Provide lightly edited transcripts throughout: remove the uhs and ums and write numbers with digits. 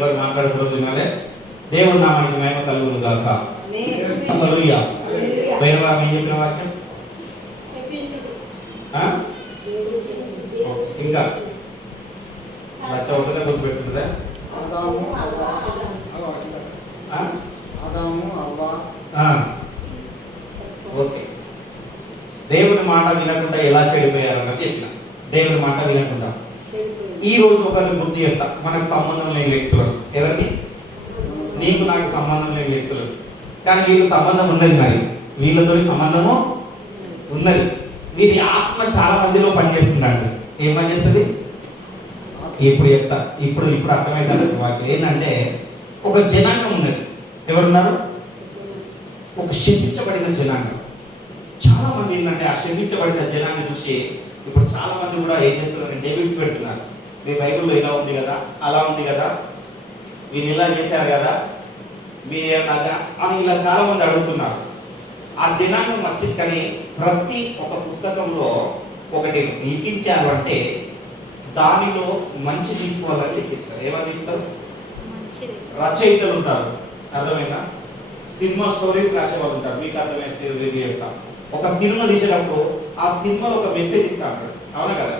ఎవరు మాట్లాడకూడదు వినాలే. దేవుని నామానికి మహిమ కలుగును గాక. హల్లెలూయా. పోయిన వారం ఏం చెప్పిన వాక్యం? ఇంకా లచ్చ ఒకటే గుర్తు పెట్టుకుంటుందా? ఓకే. దేవుని మాట వినకుండా ఎలా చెడిపోయారన్నది చెప్పిన. దేవుని మాట వినకుండా ఈ రోజు ఒకరిని గుర్తు చేస్తా. మనకు సంబంధం లేని వ్యక్తులు. ఎవరికి? నీకు నాకు సంబంధం లేని వ్యక్తులు. కానీ వీళ్ళకి సంబంధం ఉన్నది. మరి వీళ్ళతో సంబంధము ఉన్నది. వీరి ఆత్మ చాలా మందిలో పనిచేస్తుందండి. ఏం పనిచేస్తుంది? ఇప్పుడు చెప్తా. ఇప్పుడు అర్థమైందండి వాకి. ఏంటంటే ఒక జనాంగం ఉన్నది. ఎవరున్నారు? ఒక శపించబడిన జనాంగం. చాలా మంది ఏంటంటే ఆ శపించబడిన జనాన్ని చూసి ఇప్పుడు చాలా మంది కూడా ఏం చేస్తున్నారు? డేవిడ్స్ పెడుతున్నారు. మీ బైబిల్లో ఇలా ఉంది కదా, అలా ఉంది కదా, వీళ్ళు ఇలా చేశారు కదా, మీరు అలాగా అని ఇలా చాలా మంది అడుగుతున్నారు. ఆ జనాంగం వచ్చింది. కానీ ప్రతి ఒక పుస్తకంలో ఒకటి లిఖించారు అంటే దానిలో మంచి తీసుకోవాలని లిఖిస్తారు. ఏమని చెప్తారు? రచయితలు ఉంటారు. అర్థమైనా? సినిమా స్టోరీస్ రాసేవాళ్ళు ఉంటారు. మీకు అర్థమైతే చెప్తా. ఒక సినిమా తీసేటప్పుడు ఆ సినిమాలో ఒక మెసేజ్ ఇస్తాడు. అవునా కదా?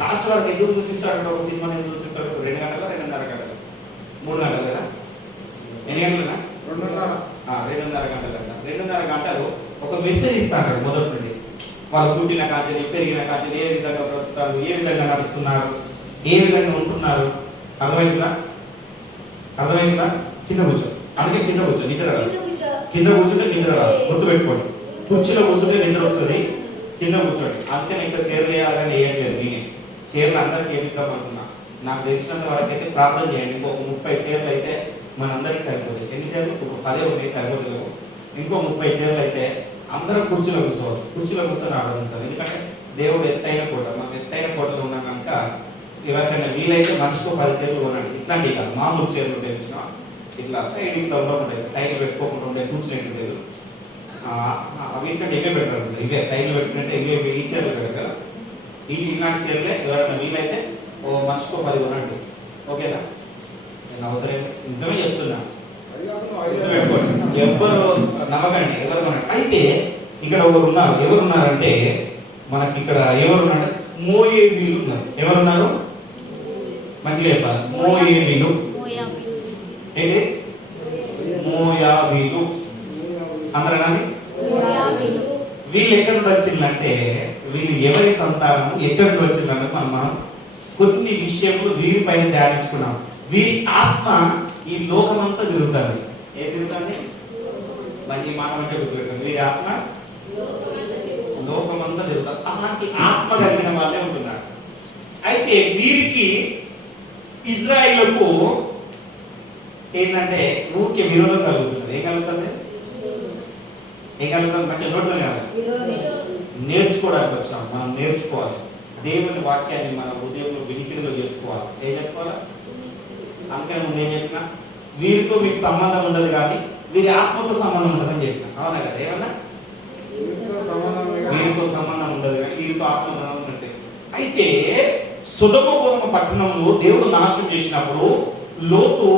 లాస్ట్ వరకు ఎందుకు చూపిస్తాడు? ఒక సినిమాని ఎందుకు చూపిస్తాడు? 2 గంటల 2.5 గంటలు 3 గంటలు కదా? ఎన్ని గంటలుగా? 2.5 గంటలు కదా? 2.5 గంటలు ఒక మెసేజ్ ఇస్తాడు. మొదటి నుండి వాళ్ళు పుట్టిన కాంచెలు, పెరిగిన కాంచెలు, ఏ విధంగా బ్రతుకుతారు, ఏ విధంగా నడుస్తున్నారు, ఏ విధంగా ఉంటున్నారు. అర్థమైందా? కింద కూర్చో. అందుకే కింద కూర్చో. నిద్ర రాదు. కింద కూర్చుంటే నిద్ర రాదు. గుర్తుపెట్టుకోండి. కుర్చీలో కూర్చుంటే నిద్ర వస్తుంది. కింద కూర్చోండి. అందుకే ఇంకా చీరలు వేయాలని వేయట్లేదు. నేనే చీరలు అందరికీ వేపిద్దాం అనుకున్నా. నాకు తెలిసినంత వరకు అయితే ప్రార్థన చేయండి. ఇంకొక 30 చీరలు అయితే మనందరికీ సరిపోతుంది. ఎన్ని చీరలు? 10 ఉన్నాయి, సరిపోతుంది. ఇంకో 30 చీరలు అయితే అందరం కుర్చీలో కూర్చోవాలి. కుర్చీలో కూర్చొని ఆడుకుంటారు. ఎందుకంటే దేవుడు ఎత్తైన కోట. మనం ఎత్తైన కోటలో ఉన్నాం కనుక ఎవరికైనా వీలైతే మనిషికో 10 చీరలు కొనండి. ఇట్లాంటివి కాదు, మామూలు చీరలు ఉంటాయి. ఇట్లా సైడ్ ఇట్లా ఉండకుంటాయి. సైడ్ పెట్టుకోకుండా ఉండే కూర్చునేట్టు లేదు. వీటికంటే ఇవే పెట్టారు. ఇవే సైడ్లు పెట్టుకుంటే ఇవే ఈ చీరలు పెట్టారు కదా. ఇలాంటి చీరలే ఎవరైనా వీలైతే ఓ మనిషికో 10 కొనండి. ఓకేనా? నేను అవతలేదు, నిజమే చెప్తున్నా. ఎవరు నమ్మకండి, ఎవరు కొనండి. అయితే ఇక్కడ ఒకరు ఉన్నారు. ఎవరున్నారంటే మనకి ఇక్కడ ఎవరున్నారు? మోయాబీలు ఉన్నారు. ఎవరున్నారు? మంచిగా చెప్పాలి. మోయాబీలు. ఏంటి? మోయాబీలు అందరూ. వీళ్ళు ఎక్కడి నుండి వచ్చిందంటే వీళ్ళు ఎవరి సంతానం, ఎక్కడి నుండి వచ్చిందంటే మనం కొన్ని విషయములు వీరి పైన ధ్యానించుకున్నాం. వీరి ఆత్మ ఈ లోకమంతా తిరుగుతుంది. ఏ తిరుగుతుంది? మంచి మాట మంచిగా గుర్తుపెట్టారు. వీరి ఆత్మ లోకమంతా తిరుగుతుంది. అలాంటి ఆత్మ కలిగిన వాళ్ళే ఉంటున్నారు. అయితే వీరికి ఇజ్రాయిలకు ఏంటంటే ఊరికే విరోధం కలుగుతుంది. ఏం కలుగుతుంది? మంచిగా నోట్లో నేర్చుకోవడానికి వచ్చాం. మనం నేర్చుకోవాలి. దేవుని వాక్యాన్ని మన ఉద్యోగంలో వినికిడిలో చేసుకోవాలి. ఏం చేసుకోవాలి? అందుకని ముందు ఏం చెప్పినా వీరితో మీకు సంబంధం ఉండదు, కానీ వీరి ఆత్మతో సంబంధం ఉండదని చెప్పిన. అవునా కదా? ఏమన్నా వీరితో సంబంధం ఉండదు, కానీ వీరితో ఆత్మ ఉన్నట్టే. అయితే సొదొమ పట్టణంలో దేవుడు నాశనం చేసినప్పుడు లోతు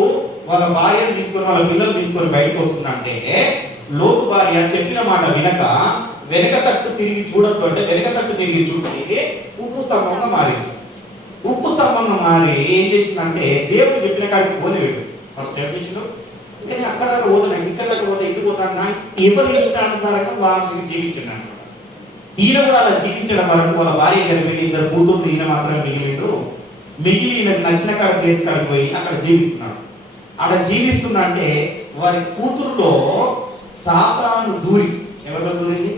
వాళ్ళ భార్యను తీసుకొని, వాళ్ళ పిల్లలు తీసుకొని బయటకు వస్తుందంటే లోతు భార్య చెప్పిన మాట వినక వెనక తట్టు తిరిగి చూడద్దు అంటే వెనక తట్టు తిరిగి చూస్తే ఉప్పు స్తంభంగా మారింది. ఉప్పు స్తంభంగా మారి ఏం చేసిందంటే దేవుడు చెప్పిన కాడికి పోలేడు. ఫస్ట్ చెప్పించు. కానీ అక్కడ దాకా పోతున్నాడు, ఇక్కడ దాకా పోతే ఇంటికి పోతాను. ఎవరి ఇష్టానుసారంగా వాళ్ళకి జీవించాడు. ఈయన కూడా అలా జీవించడం వరకు వాళ్ళ భార్య గారి 2 కూతుర్లు ఈయన మాత్రమే మిగిలి ఈయనకు నచ్చిన కాడ ప్లేస్ కాడికి పోయి అక్కడ జీవిస్తున్నాడు. అక్కడ జీవిస్తున్నా అంటే వారి కూతురులో సాతాను దూరి ఎవరిలో దూరింది?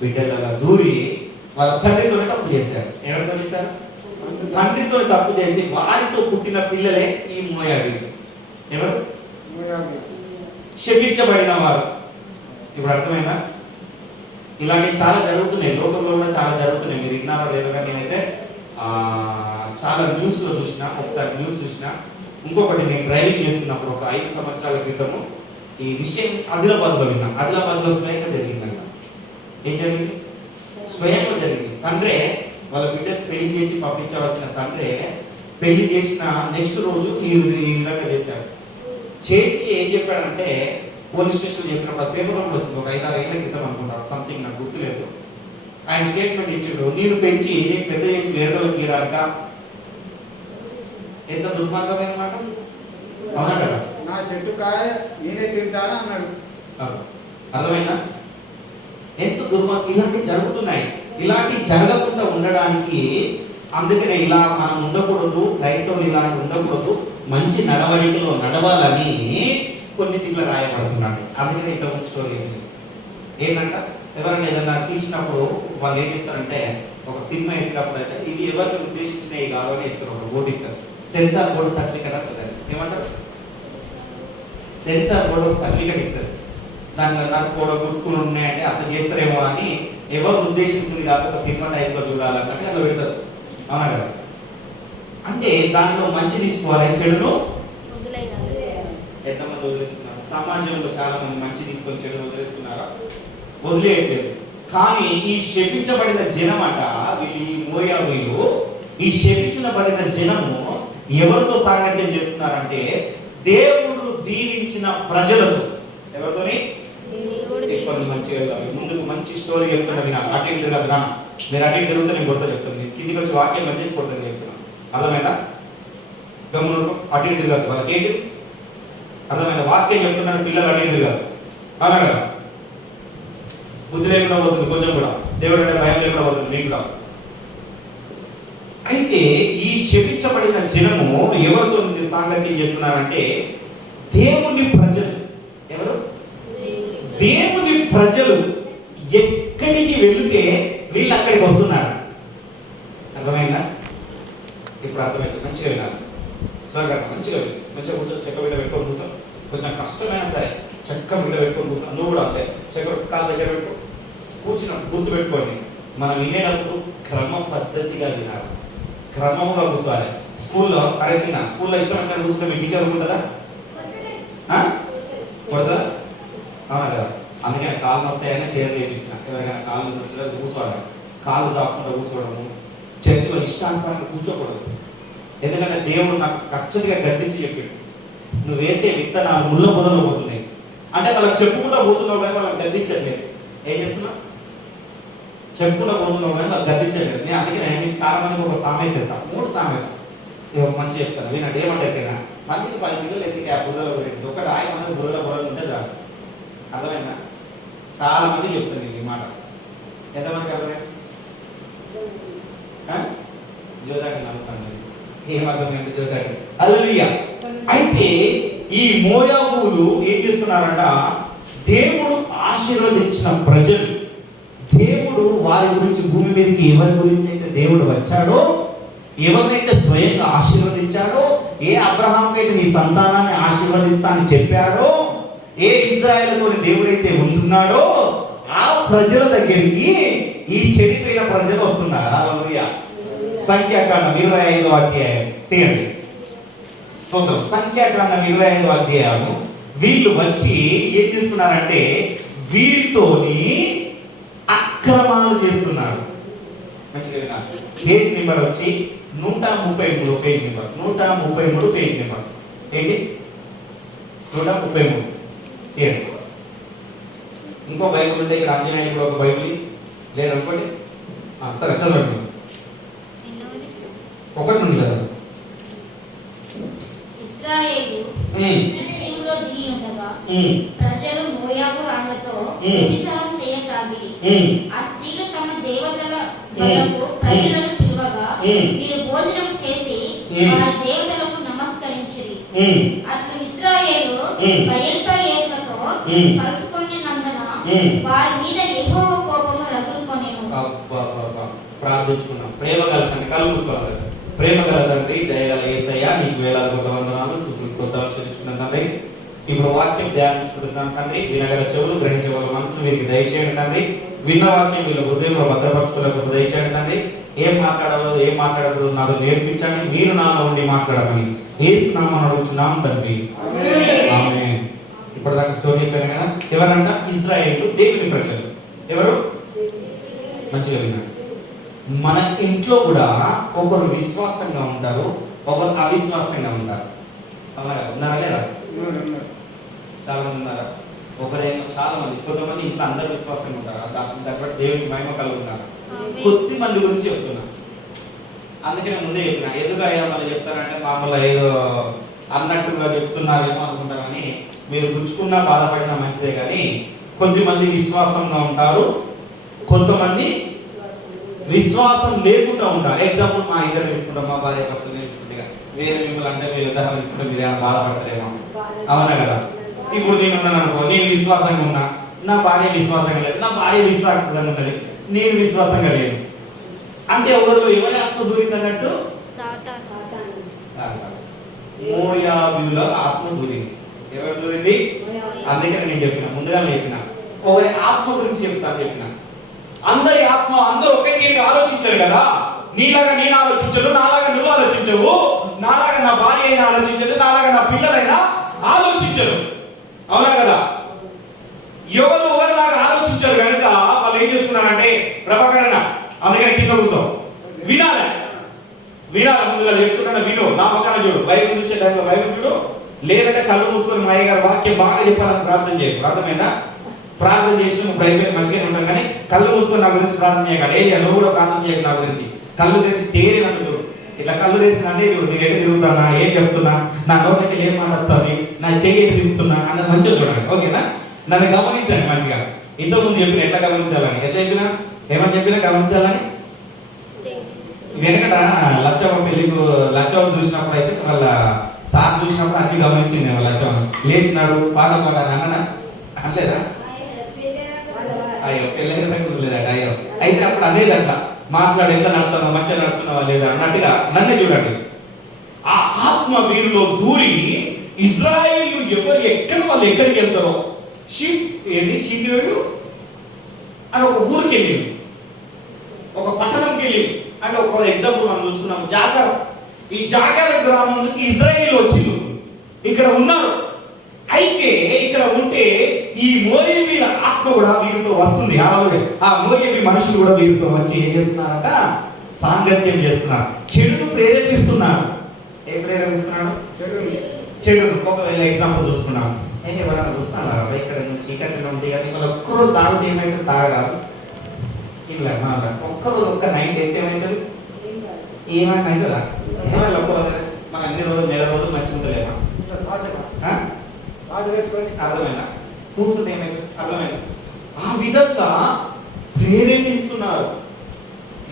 బిడ్డల దూరి వాళ్ళ తండ్రితోనే తప్పు చేశారు. ఎవరితో చేశారు? తండ్రితో తప్పు చేసి వారితో పుట్టిన పిల్లలే ఈ మోయాబీలు. ఎవరు? శపించబడిన వారు. ఇప్పుడు అర్థమైందా? ఇలాంటివి చాలా జరుగుతున్నాయి. లోకంలో కూడా చాలా జరుగుతున్నాయి. మీరు విన్నారో లేదో కానీ నేనైతే చాలా న్యూస్లో చూసిన. ఒకసారి న్యూస్ చూసిన. ఇంకొకటి నేను డ్రైవింగ్ చేస్తున్నప్పుడు ఒక 5 సంవత్సరాల క్రితము ఈ విషయం ఆదిలాబాద్లో విన్నాం. ఆదిలాబాద్లో స్వయంగా జరిగిందంట. ఏం జరిగింది? స్వయంగా జరిగింది. తండ్రి వాళ్ళ బిడ్డకు పెళ్లి చేసి పంపించవలసిన తండ్రి పెళ్లి చేసిన నెక్స్ట్ రోజు ఈ విధంగా చేశాడు. చేసి ఏం చెప్పాడంటే పోలీస్ స్టేషన్ చెప్పినప్పుడు పేపర్లో వచ్చింది, ఒక 5-6 ఏళ్ల క్రితం అనుకుంటారు, సంథింగ్ నాకు గుర్తులేదు. ఆయన స్టేట్మెంట్ ఇచ్చాడు, నేను పెంచి నేను పెద్ద చేసి వేరేలో తీయడాక. ఎంత దుర్మార్గమైన మాట, అవునా కదా? నా చెట్టు కాయ నేనే తింటాను అన్నాడు. అర్థమైందా? ఎంత దుర్మార్గం. ఇలాంటివి జరుగుతున్నాయి. ఇలాంటివి జరగకుండా ఉండడానికి అందుకనే ఇలా మనం ఉండకూడదు, క్రైస్తవులు ఇలాంటి ఉండకూడదు, మంచి నడవడికలో నడవాలని కొన్ని దీంట్లో రాయబడుతున్నాడు. అందుకనే ఇంత స్టోరీ ఏంటంట, ఎవరైనా ఏదైనా తీసినప్పుడు వాళ్ళు ఏం చేస్తారంటే ఒక సినిమా వేసినప్పుడు అయితే ఇవి ఎవరిని ఉద్దేశించినవి కాదు అని ఇస్తారు, ఒక బోర్డు ఇస్తారు, సెన్సార్ బోర్డు సర్టిఫికేట్ అంటారు. ఏమంటారు? సెన్సార్ బోర్డు ఒక సర్టిఫికేట్ ఇస్తారు. దాంట్లో నాకు కూడా గుర్తుకులు ఉన్నాయంటే అట్లా చేస్తారేమో అని ఎవరు ఉద్దేశించింది కాదు, ఒక సినిమా టైప్లో చూడాలంటే అట్లా పెడతారు, అవునా కదా? అంటే దాంట్లో మంచి తీసుకోవాలి, చెడును ఎంతమంది వదిలేస్తున్నారు? సమాజంలో చాలా మంది మంచి తీసుకొని చెడు వదిలేస్తున్నారా? వదిలేయట్లేదు. కానీ ఈ శపించబడిన జనమట, ఈ మోయాబీలు, ఈ శపించబడిన జనము ఎవరితో సాంగత్యం చేస్తున్నారంటే దేవుడు దీవించిన ప్రజలతో. ఎవరితోని? మంచిగా ముందుకు మంచి స్టోరీ చెప్తున్నా వినా, అటు ఇటు తిరగదు నా, మీరు అటు ఇటు తిరుగుతా నేను కొడతా చెప్తాను, నేను కిందికి వచ్చి వాక్యం బంద్ చేసి కొడతాను చెప్తున్నా. అర్థమైందా? గమ్మున అటు ఇటు తిరగదు, వాళ్ళకి ఏంటి అర్థమైందా? వాక్యం చెప్తున్నాను, పిల్లలు అటు ఇటు తిరగదు, అవునా కదా? బుద్ధి లేకుండా పోతుంది కొంచెం కూడా, దేవుడు అంటే భయం లేకుండా పోతుంది మీకు కూడా. అయితే ఈ శపించబడిన జనము ఎవరితో సాంగత్యం చేస్తున్నారంటే దేవుని ప్రజలు. ఎవరు? దేవుని ప్రజలు ఎక్కడికి వెళితే వీళ్ళు అక్కడికి వస్తున్నారు. అర్థమైందా? ఇప్పుడు అర్థమైంది. మంచిగా వినాలి, స్వర్గం మంచిగా మంచిగా కూర్చొని చెక్క బిడ్డ పెట్టుకొని కూర్చో, కొంచెం కష్టమైనా సరే చెక్క బిడ్డ పెట్టుకొని కూర్చో. నువ్వు కూడా అంతే, చెక్క కాలు దగ్గర పెట్టుకో, కూర్చున్నాం గుర్తు పెట్టుకోండి. మనం వినేటప్పుడు క్రమ పద్ధతిగా వినాలి, క్రమంగా కూర్చోవాలి. స్కూల్లో అరే చిన్న స్కూల్లో ఇష్టం వచ్చిన కూర్చుంటే మీ టీచర్ ఉంటుందా? కొడతా? అవునా కదా? అందుకని కాళ్ళు వస్తాయని చైర్ చేయించిన, ఎవరికైనా కాళ్ళు వచ్చినా కూర్చోవాలి. కాళ్ళు దాక్కుండా కూర్చోవడము, చర్చిలో ఇష్టానుసారంగా కూర్చోకూడదు. ఎందుకంటే దేవుడు నాకు ఖచ్చితంగా గద్దించి చెప్పాడు, నువ్వు వేసే విత్తనాలు ముళ్ళ పొదలో పోతున్నాయి అంటే వాళ్ళకి చెప్పుకుంటూ పోతున్నావు కానీ వాళ్ళకి గద్దించట్లేదు. ఏం చేస్తున్నా? చెప్పుకుంటూ పోతున్నావు కానీ వాళ్ళకి గద్దించట్లేదు. నేను అందుకే నేను చాలా మందికి ఒక సామెత వెళ్తాను, 3 సామెత మంచి చెప్తాను వినండి. ఏమంటే మందికి 10 మిగిలిన ఎత్తికి ఆ బుర్రలో పోయింది, ఒకటి ఆయన మంది బుర్రలో ఉంటే చాలు. అర్థమైందా? చాలా మంది చెప్తుంది ఈ మాట. ఎంతమందికి అర్థమైంది? జ్యోతాకి నమ్ముతాను, ఏమర్థమైంది జ్యోతాకి? హల్లెలూయా. అయితే ఈ మోయాబులు ఏం చేస్తున్నారంట, దేవుడు ఆశీర్వదించిన ప్రజలు, దేవుడు వారి గురించి భూమి మీదకి ఎవరి గురించి అయితే దేవుడు వచ్చాడో, ఎవరినైతే స్వయంగా ఆశీర్వదించాడో, ఏ అబ్రహాంకైతే నీ సంతానాన్ని ఆశీర్వదిస్తా అని చెప్పాడో, ఏ ఇజ్రాయేలుతో దేవుడైతే ఉంటున్నాడో ఆ ప్రజల దగ్గరికి ఈ చెడిపోయిన ప్రజలు వస్తున్నారు. హల్లెలూయా. సంఖ్యాకాండం 25వ అధ్యాయం తీయండి. స్తోత్రం. సంఖ్యాకాండం 25వ అధ్యాయము. వీళ్ళు వచ్చి ఏం చేస్తున్నారంటే వీరితోని అక్రమాలు చేస్తున్నారు. మంచిగా పేజ్ నెంబర్ వచ్చి 133 పేజ్ నెంబర్, 133 పేజ్ నెంబర్. ఏంటి? 133 తీయండి. ఇంకో బైబిల్ ఉంటే ఇక్కడ ఆంజనేయులు కూడా ఒక బైబిల్ లేదనుకోండి. సరే చదవండి. ఒకటి ఉంది కదా. ఇశ్రాయేలు ఫిలిస్తీయులలో దిగి ఉండగా ప్రజలు మోయాబు రాళ్లతో వ్యభిచారం చేయసాగిరి. ఆ స్త్రీలు తమ దేవతల వద్దకు ప్రజలను పిలువగా వీరు భోజనం చేసి వారి దేవతలకు నమస్కరించిరి. అట్లు ఇశ్రాయేలు బయల్పయేర్లతో కలుసుకొనినందున వారి మీద యెహోవా కోపము రగులుకొనెను. ప్రార్థించుకున్నాం. ప్రేమ గల తండ్రి, కళ్ళు మూసుకోవాలి. ప్రేమ గల తండ్రి, దయగల యేసయ్య, నీకు వేలాది వందనాలు, స్తుతులు స్తోత్రాలు చెల్లించుకున్నాను తండ్రి. ఇప్పుడు వాక్యం ధ్యానించుకుంటున్నాను తండ్రి. వినగల చెవులు, గ్రహించగల మనసులు వీరికి దయచేయండి తండ్రి. విన్న వాక్యం వీళ్ళ హృదయంలో భద్రపరచుకోలేక దయచేయండి తండ్రి. ఏం మాట్లాడాలో ఏం మాట్లాడకూడదు నాకు నేర్పించండి. మీరు నాలో ఉండి మాట్లాడమని యేసు నామమున అడుగుచున్నాం తండ్రి. ఆమేన్. ఇప్పటిదాకా స్టోరీ చెప్పాను కదా. ఎవరంట? ఇజ్రాయేలు దేవుని ప్రజలు. ఎవరు? మంచిగా వినండి. మన ఇంట్లో కూడా ఒకరు విశ్వాసంగా ఉంటారు, ఒకరు అవిశ్వాసంగా ఉంటారు. అవునా కదా? ఉన్నారా లేదా? చాలా మంది ఉన్నారా? ఒకరేమో చాలా మంది, కొంతమంది ఇంట్లో అందరు విశ్వాసంగా ఉంటారు, దాని బట్టి దేవునికి మహిమ కలుగుతున్నారు. కొద్ది మంది గురించి చెప్తున్నా. అందుకే నేను ముందే చెప్పిన, ఎందుకు అయ్యా మళ్ళీ చెప్తారంటే మామూలు ఏదో అన్నట్టుగా చెప్తున్నారేమో అనుకుంటారని. మీరు గుచ్చుకున్నా బాధపడినా మంచిదే, కానీ కొద్దిమంది విశ్వాసంగా ఉంటారు, కొంతమంది విశ్వాసం లేకుండా ఉంటారు. ఎగ్జాంపుల్ మా ఇద్దరు తీసుకుంటాం, మా భార్య భర్తలు తీసుకుంటే, వేరే మిమ్మల్ని అంటే మీరు ఉదాహరణ తీసుకుంటే మీరు ఏమైనా బాధపడతారేమో. అవునా కదా? ఇప్పుడు నేను ఉన్నాను అనుకో, నేను విశ్వాసంగా ఉన్నా, నా భార్య విశ్వాసంగా లేదు, నా భార్య విశ్వాసంగా ఉన్నది, నేను విశ్వాసంగా లేను అంటే ఎవరిలో ఎవరి ఆత్మ దూరింది అన్నట్టు? మోయాబీయుల ఆత్మ దూరింది. ఎవరు దూరింది? అందుకని నేను చెప్పిన, ముందుగా చెప్పిన, ఒకరి ఆత్మ గురించి చెప్తాను చెప్పిన. అందరి ఆత్మ, అందరూ ఒకే తీరుగా ఆలోచించారు కదా. నీలాగా నేను ఆలోచించను, నాలాగా నువ్వు ఆలోచించవు, నాలాగా నా భార్య అయినా ఆలోచించదు, నాలాగా నా పిల్లలైనా ఆలోచించరు. అవునా కదా? ఎవరిలాగా ఆలోచించారు కనుక వాళ్ళు ఏం చేస్తున్నారంటే, ప్రభాకరణ అందుకని కింద కూర్చో, వినాలి ముందుగా చెప్తున్నా, విను, నా పక్కన చూడు, బైబిల్ చూసే టైంలో బైబిల్ చూడు, లేదంటే కళ్ళు మూసుకొని మా అయ్య గారు వాక్యం బాగా చెప్పాలని ప్రార్థన చేయకు. అర్థమైందా? ప్రార్థన చేసి నువ్వు అయిపోయింది మంచిగా ఉంటాం, కానీ కళ్ళు మూసుకొని నా గురించి ప్రార్థన చేయగలడు. ఏ నువ్వు కూడా ప్రార్థన చేయకు నా గురించి. కళ్ళు తెరిచి తేరి నన్ను చూడు, ఇట్లా కళ్ళు తెరిచినంటే చూడు, నేను ఎటు తిరుగుతున్నా, ఏం చెప్తున్నా, నా నోట్లకి ఏం మాట్లాడుతుంది, నా చెయ్యి ఎటు తిరుగుతున్నా అన్నది మంచిగా చూడండి. ఓకేనా? నన్ను గమనించండి మంచిగా. ఇంతకుముందు చెప్పిన ఎట్లా గమనించాలని, ఎట్లా చెప్పినా, ఏమని చెప్పినా గమనించాలని. వెనకట లచ్చమ్మ పెళ్లికు లచ్చమ్మ చూసినప్పుడు అయితే వాళ్ళ సార్ చూసినప్పుడు అన్ని గమనించింది. వాళ్ళ లచ్చమ్మ లేచినాడు, పాట అన్నడా అనలేదా? అయ్యో పెళ్ళైన దగ్గర లేదట. అయ్యో అయితే అప్పుడు అనేది అట్లా మాట్లాడి ఎట్లా నడుతున్నావు, మంచిగా నడుతున్నావా లేదా అన్నట్టుగా నన్నే చూడండి. ఆ ఆత్మ వీరిలో దూరి ఇజ్రాయేలు ఎవరు ఎక్కడ వాళ్ళు ఎక్కడికి వెళ్తారో, షీతోయు అని ఒక ఊరికి వెళ్ళింది, ఒక పట్టణంకి వెళ్ళి. అంటే ఒక ఎగ్జాంపుల్ మనం చూసుకున్నాం, జాకర్. ఈ జాకర్ గ్రామంలోకి ఇజ్రాయేల్ వచ్చింది, ఇక్కడ ఉన్నారు. అయితే ఇక్కడ ఉంటే ఈ మోయాబీల ఆత్మ కూడా వీరితో వస్తుంది. ఆ మోయాబీ మనుషులు కూడా వీరితో వచ్చి ఏం చేస్తున్నారట? సాంగత్యం చేస్తున్నారు, చెడును ప్రేరేపిస్తున్నారు. ఏం ప్రేరేపిస్తున్నాడు? చెడును. ఒకవేళ ఎగ్జాంపుల్ చూసుకున్నాం, నేను ఎవరైనా చూస్తాను ఇక్కడ నుంచి చీకటి నుండి, అది మళ్ళీ ఒక్కరోజు తాగితే ఏమైతే తాగరాదు, ఇలా ఒక్కరోజు ఒక్క నైట్ అయితే ఏమైతుంది, ఏమైనా అవుతుందా? ఏమైనా ఒక్కరోజు మన అన్ని రోజులు నెల రోజులు మంచిగా ఉంటలేమా? అర్థమైనా? కూర్చుంటే ఏమైంది? అర్థమైనా? ఆ విధంగా ప్రేరేపిస్తున్నారు,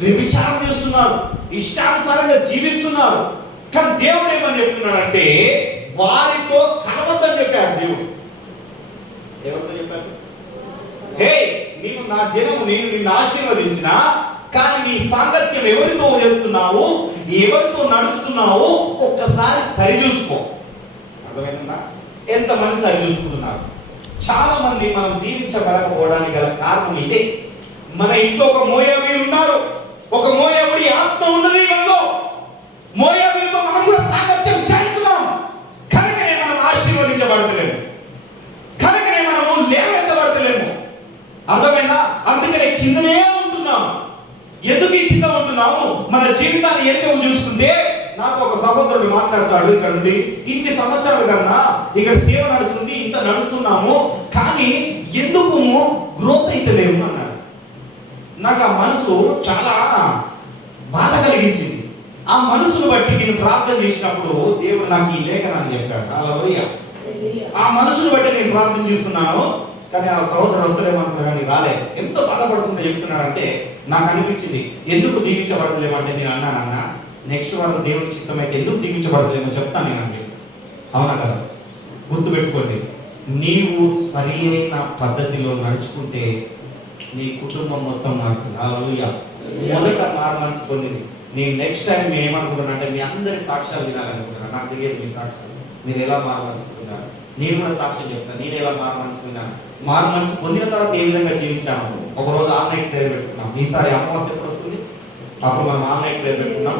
వ్యభిచారం చేస్తున్నారు, ఇష్టానుసారంగా జీవిస్తున్నారు. కానీ దేవుడు ఏమని చెప్తున్నాడంటే, వారితో కలవద్దని చెప్పాడు దేవుడు. ఎవరితో చెప్పాడు? హే, నీవు నా జనము, నేను నిన్ను ఆశీర్వదించిన, కానీ నీ సాంగత్యం ఎవరితో చేస్తున్నావు, ఎవరితో నడుస్తున్నావు ఒక్కసారి సరిచూసుకో. అర్థమైందా? ఎంతమంది సరి చూసుకుంటున్నారు? చాలా మంది మనం దీవించబడకపోవడానికి గల కారణం ఇదే. మన ఇంట్లో ఒక మోయాబీలు ఉన్నారు, ఒక మోయాబుడి ఆత్మ ఉన్నది మనలో. మోయాబీలతో మనం కూడా సాంగత్యం చేస్తున్నాం, కనుకనే మనం ఆశీర్వదించబడతలేము, కనుకనే మనము లేవనెత్తబడతలేము. అర్థమైందా? అందుకనే కిందనే ఉంటున్నాం. ఎందుకు ఈ కింద ఉంటున్నాము? మన జీవితాన్ని ఎన్నికలు చూసుకుంటే, నాతో ఒక సహోదరుడు మాట్లాడతాడు, ఇక్కడ నుండి ఇన్ని సంవత్సరాల కన్నా ఇక్కడ సేవ నడుస్తుంది, ఇంత నడుస్తున్నాము, కానీ ఎందుకు గ్రోత్ అయితే లేవు అన్నాడు. నాకు ఆ మనసు చాలా బాధ కలిగించింది. ఆ మనసును బట్టి నేను ప్రార్థన చేసినప్పుడు దేవుడు నాకు ఈ లేఖనాన్ని చెప్పాడు. హల్లెలూయా. ఆ మనసును బట్టి నేను ప్రార్థన చేస్తున్నాను, కానీ ఆ సహోదరుడు వస్తలేమనుకున్నా కానీ రాలేదు. ఎంత బాధపడుతుందో చెప్తున్నాడంటే నాకు అనిపించింది, ఎందుకు దీవించబడతలేమంటే నేను అన్నానన్నా, నెక్స్ట్ వారం దేవుడి చిత్తం అయితే ఎందుకు దీవించబడతలేమో చెప్తాను నేను అంటే. అవునా కదా? గుర్తుపెట్టుకోండి, నీవు సరి అయిన పద్ధతిలో నడుచుకుంటే నీ కుటుంబం మొత్తం మారుతుంది. హల్లెలూయా. మొదట మారు మనసు పొందింది. నేను నెక్స్ట్ టైం మేము ఏమనుకుంటున్నా అంటే, మీ అందరి సాక్ష్యాలు వినాలనుకుంటున్నాను. నాకు తెలియదు మీ సాక్ష్యాలు, మీరు ఎలా మారు మనసు పొందారు. నేను కూడా సాక్ష్యం చెప్తాను, నేను ఎలా మారు మనసు పొందాను. మారు మనసు పొందిన తర్వాత ఏ విధంగా జీవించాను. ఒకరోజు ఆన్లైన్ ప్రేయర్ పెట్టుకున్నాం. ఈసారి అమావాస్య ఎప్పుడు వస్తుంది? అప్పుడు మనం ఆన్లైన్ ప్రేయర్ పెట్టుకున్నాం.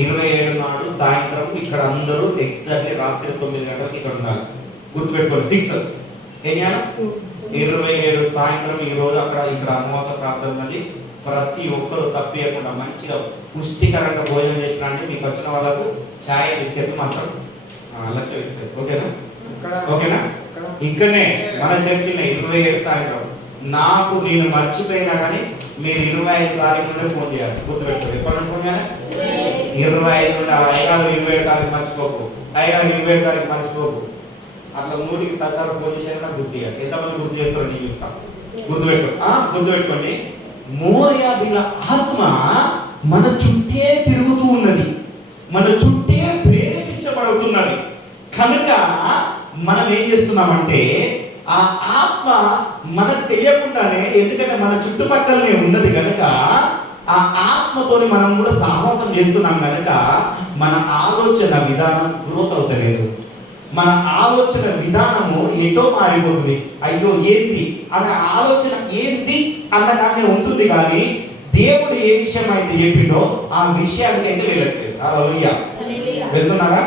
27 నాడు సాయంత్రం ఇక్కడ అందరూ ఎగ్జాక్ట్లీ రాత్రి 9 గంటలకు ఇక్కడ ఉండాలి. గుర్తుపెట్టుకోండి, ఫిక్స్. ఏం చేయాలి? 27 సాయంత్రం ఈ రోజు అక్కడ ఇక్కడ అమావాస్య ప్రార్థన ఉన్నది. ప్రతి ఒక్కరు తప్పేయకుండా మంచిగా పుష్టికరంగా భోజనం చేసిన అంటే మీకు వచ్చిన వాళ్ళకు ఛాయ్ బిస్కెట్ మాత్రం లక్ష్యం ఇస్తుంది. ఓకేనా? ఓకేనా? ఇక్కడనే మన చర్చిలో 27 సాయంత్రం నాకు నేను మర్చిపోయినా కానీ మీరు 25 తారీఖు నుండి ఫోన్ చేయాలి. గుర్తుపెట్టుకోండి. ఎప్పటి ఫోన్ చేయాలి? 25 నుండి. అయ్యగారు 27 తారీఖు మర్చిపోకు, అయ్యగారు 27 తారీఖు మర్చిపోకు. అట్లా 3కి 10 సార్లు ఫోన్ చేసినా గుర్తు చేయాలి. ఎంతమంది గుర్తు చేస్తారో నేను చూస్తాను. గుర్తుపెట్టుకోండి. మోయాబీల ఆత్మ మన చుట్టే తిరుగుతూ ఉన్నది, మన చుట్టే ప్రేరేపించబడుతున్నది. కనుక మనం ఏం చేస్తున్నామంటే ఆ ఆత్మ మనకు తెలియకుండానే, ఎందుకంటే మన చుట్టుపక్కలనే ఉన్నది కనుక ఆ ఆత్మతోని మనం కూడా సాహసం చేస్తున్నాం కనుక మన ఆలోచన విధానం గ్రోత్ అవుతలేదు. మన ఆలోచన విధానము ఎటో మారిపోతుంది. అయ్యో ఏంటి అనే ఆలోచన ఏంటి అన్నగానే ఉంటుంది, కానీ దేవుడు ఏ విషయం అయితే చెప్పిండో ఆ విషయానికి అయితే వెళ్ళట్లేదు. హల్లెలూయా. వెళ్తున్నారా?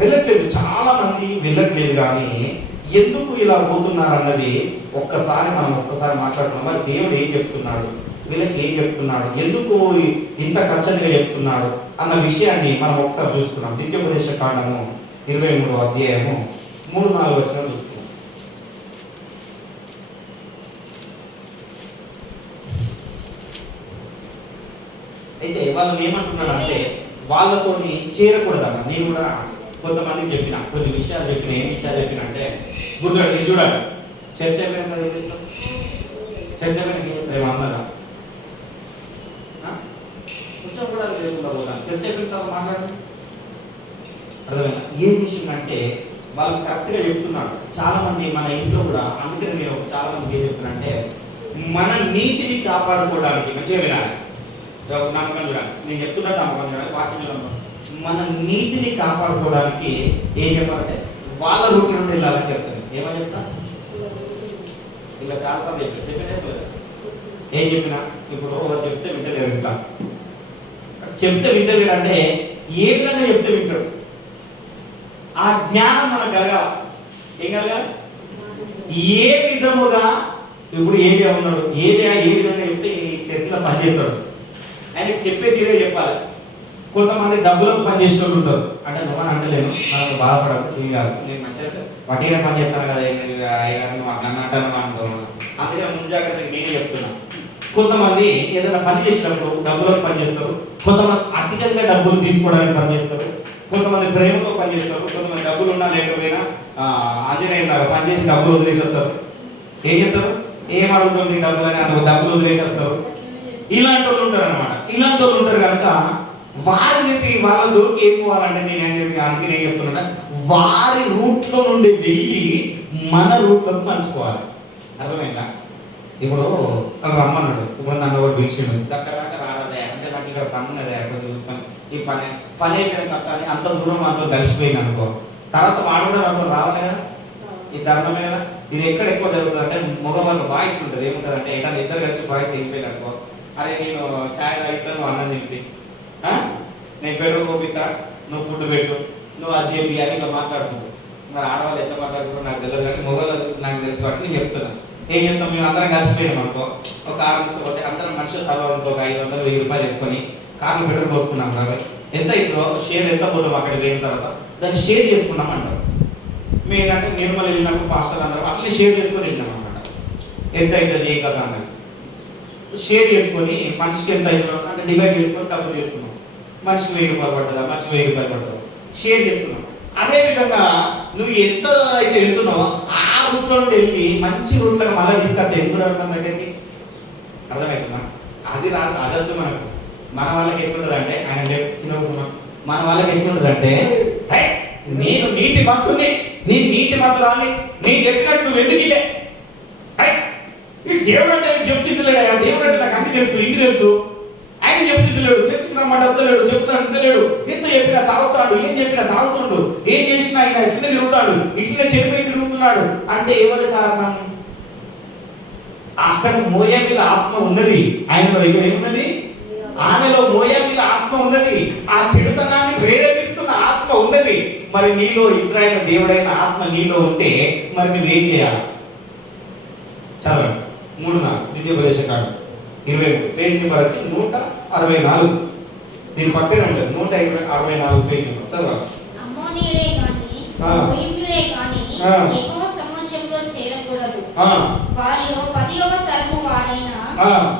వెళ్ళట్లేదు. చాలా మంది వెళ్ళట్లేదు. కానీ ఎందుకు ఇలా పోతున్నారు అన్నది ఒక్కసారి మాట్లాడుకున్నాం. మరి దేవుడు ఏం చెప్తున్నాడు, వీళ్ళకి ఏం చెప్తున్నాడు, ఎందుకు ఇంత ఖచ్చితంగా చెప్తున్నాడు అన్న విషయాన్ని మనం ఒకసారి చూసుకున్నాం. ద్వితీయోపదేశ కాండము 23వ అధ్యాయము 3-4 వచనం చూసుకున్నాం. అయితే వాళ్ళని ఏమంటున్నాడంటే వాళ్ళతోని చేరకూడదన్న. నేను కూడా కొంతమందికి చెప్పిన కొన్ని విషయాలు చెప్పిన. ఏం విషయాలు చెప్పిన అంటే గుర్తుపెట్టి చూడాలి. చర్చ అయిపోయిన చర్చ అయిపోయిన అన్నదా కొంచెం కూడా లేకుండా పోతాను. చర్చ అయిపోయిన తర్వాత మాట్లాడండి. అర్థమైనా? ఏం విషయం అంటే వాళ్ళు కరెక్ట్గా చెప్తున్నాడు. చాలా మంది మన ఇంట్లో కూడా, అందుకని నేను చాలా మందికి ఏం చెప్తున్నా అంటే మన నీతిని కాపాడుకోవడానికి మంచిగా వినాలి. నమ్మకం చూడాలి. నేను చెప్తున్నా నమ్మకం చూడాలి. వాక్యం చూడాలి. మన నీతిని కాపాడుకోవడానికి ఏం చెప్పాలంటే వాళ్ళ రూట్ నుండి వెళ్ళాలని చెప్తాను. ఏమని చెప్తా? ఇలా చాలాసార్లు చెప్పేటప్పుడు ఏం చెప్పినా ఇప్పుడు ఒకరు చెప్తే వింటలేరు. ఇట్లా చెప్తే వింటలేడు అంటే ఏ విధంగా చెప్తే వింటాడు? ఆ జ్ఞానం మనకు కలగాలి. ఏం కలగాలి? ఏ విధముగా ఇప్పుడు ఏది ఉన్నాడు, ఏ విధంగా చెప్తే ఈ చర్చలో పనిచేస్తాడు ఆయనకి చెప్పే తీరే చెప్పాలి. కొంతమంది డబ్బులకు పనిచేసే వాళ్ళు ఉంటారు. అంటే నువ్వని అంటలేను, మనకు బాధపడదు. ఏం కాదు, నేను మంచిగా వడ్డీగా పని చేస్తాను కదా, అయ్యారు నువ్వు నన్ను అంటాను అంటున్నాను. అందుకే ముందు జాగ్రత్తగా నేనే చెప్తున్నా. కొంతమంది ఏదైనా పని చేసినప్పుడు డబ్బులకు పనిచేస్తారు, కొంతమంది అధికంగా డబ్బులు తీసుకోవడానికి పనిచేస్తారు, కొంతమంది ప్రేమతో పనిచేస్తారు, కొంతమంది డబ్బులు ఉన్నా లేకపోయినా ఆంజనేయులాగా పనిచేసి డబ్బులు వదిలేసేస్తారు. ఏం చెప్తారు? ఏం అడుగుతుంది డబ్బులు అని అంటే డబ్బులు వదిలేసేస్తారు. ఇలాంటి వాళ్ళు ఉంటారు అనమాట. ఇలాంటి వాళ్ళు ఉంటారు కనుక వాళ్ళలోకి ఏం పోవాలంటే అందుకే నేను చెప్తున్నా, వారి రూట్లో నుండి వెళ్ళి మన రూట్లోకి మలుచుకోవాలి. అర్థమైందా? ఇప్పుడు తను రమ్మన్నాడు, ఇప్పుడు నన్ను ఒకటి పిలిచిండు, దగ్గర రాలేదే అంటే నాకు ఇక్కడ పని ఉన్నదే కొంచెం చూసుకొని ఈ పని అయిపోయిన తప్ప అని అంత దూరం మనతో కలిసిపోయింది అనుకో, తర్వాత వాడు కూడా మనతో రావాలి కదా. ఈ ధర్మమే కదా. ఇది ఎక్కడ ఎక్కువ జరుగుతుంది అంటే మగవాళ్ళ బాయ్స్ ఉంటుంది. ఏముంటుంది అంటే ఎక్కడ ఇద్దరు కలిసి బాయ్స్ వెళ్ళిపోయింది అనుకో, అరే నేను ఛాయ్ తాగిస్తాను, నువ్వు అన్నం తింపి, నేను పెట్రోల్ పోపిస్తా, నువ్వు ఫుడ్ పెట్టు, నువ్వు అది చెప్పి అని ఇంకా మాట్లాడుతున్నావు. మరి ఆడవాళ్ళు ఎట్లా మాట్లాడుతున్నావు నాకు తెలియదు, కానీ మగవాళ్ళు నాకు తెలుసు కాబట్టి నేను చెప్తున్నాను. ఏం చెప్తాం, మేము అందరం కలిసిపోయినాం అనుకో, ఒక కారు తీసుకుపోతే అందరం మనుషులు తలవంతో ఒక 500, 1000 రూపాయలు వేసుకొని కార్లు పెట్రోల్ పోసుకున్నాం కదా, ఎంత అవుతుందో షేర్ ఎంత పోతాం అక్కడికి వెళ్ళిన తర్వాత దాన్ని షేర్ చేసుకున్నాం అంటారు. మేము ఏంటంటే నిర్మల్ వెళ్ళినప్పుడు పాస్టర్ అందరం అట్లనే షేర్ చేసుకొని వెళ్ళినాం అనమాట. ఎంత అవుతుంది ఏం కదా అన్నది షేర్ చేసుకొని మనిషికి ఎంత అవుతుందో అంటే డివైడ్ చేసుకొని డబ్బులు చేసుకున్నాం. మనిషికి 1000 రూపాయలు పడుతుందా, మనిషికి 1000 రూపాయలు పడుతుందా, షేర్ చేసుకున్నాం. అదేవిధంగా నువ్వు ఎంత అయితే వెళ్తున్నావో ఆ రూట్లో నుండి వెళ్ళి మంచి రూట్లో మళ్ళీ తీసుకొస్తే ఎందుకు రావడం దగ్గరికి? అర్థమవుతుందా? అది రాదు, అదద్దు మనకు. మన వాళ్ళకి ఎట్లుంటుంది అంటే ఆయన మన వాళ్ళకి ఎట్లుంటుంది అంటే నేను నీతి మంతుని, నేను నీతి మంతురాన్ని, నేను చెప్పినట్టు నువ్వు ఎందుకు ఇలే? దేవుడు అంటే చెప్తుంటలేడా? దేవుడు అంటే నాకు అన్ని తెలుసు, ఇన్ని తెలుసు, ఆయన చెప్తుంటలేడు, చెప్తున్నమాట వద్దలేడు, చెప్తున్నా అంటలేడు, ఎంత చెప్పినా తాగుతాడు, ఏం చెప్పినా తాగుతుండు, ఏం చేసినా ఆయన ఇట్లా తిరుగుతాడు, ఇట్లా చెడిపోయి తిరుగుతున్నాడు అంటే ఎవరి కారణం? అక్కడ మోయాబీల ఆత్మ ఉన్నది, ఆయనలో ఏమున్నది? ఆమెలో మోయాబీల ఆత్మ ఉన్నది, ఆ చెడుతనాన్ని ప్రేరేపిస్తున్న ఆత్మ ఉన్నది. మరి నీలో ఇశ్రాయేలు దేవుడైన ఆత్మ నీలో ఉంటే మరి నువ్వేం చేయాలి? చదవండి 3:4 ద్వితీయోపదేశకాండం 23 పేజ్ నెంబర్ వచ్చి 164. దీని పక్కన ఉంటుంది 164 పేజ్ నెంబర్ చదవాలి. అమ్మోనీయులే గాని మోయాబీయులే గాని యెహోవా సమక్షంలో చేరకూడదు. వారిలో 10వ తరము వాడైన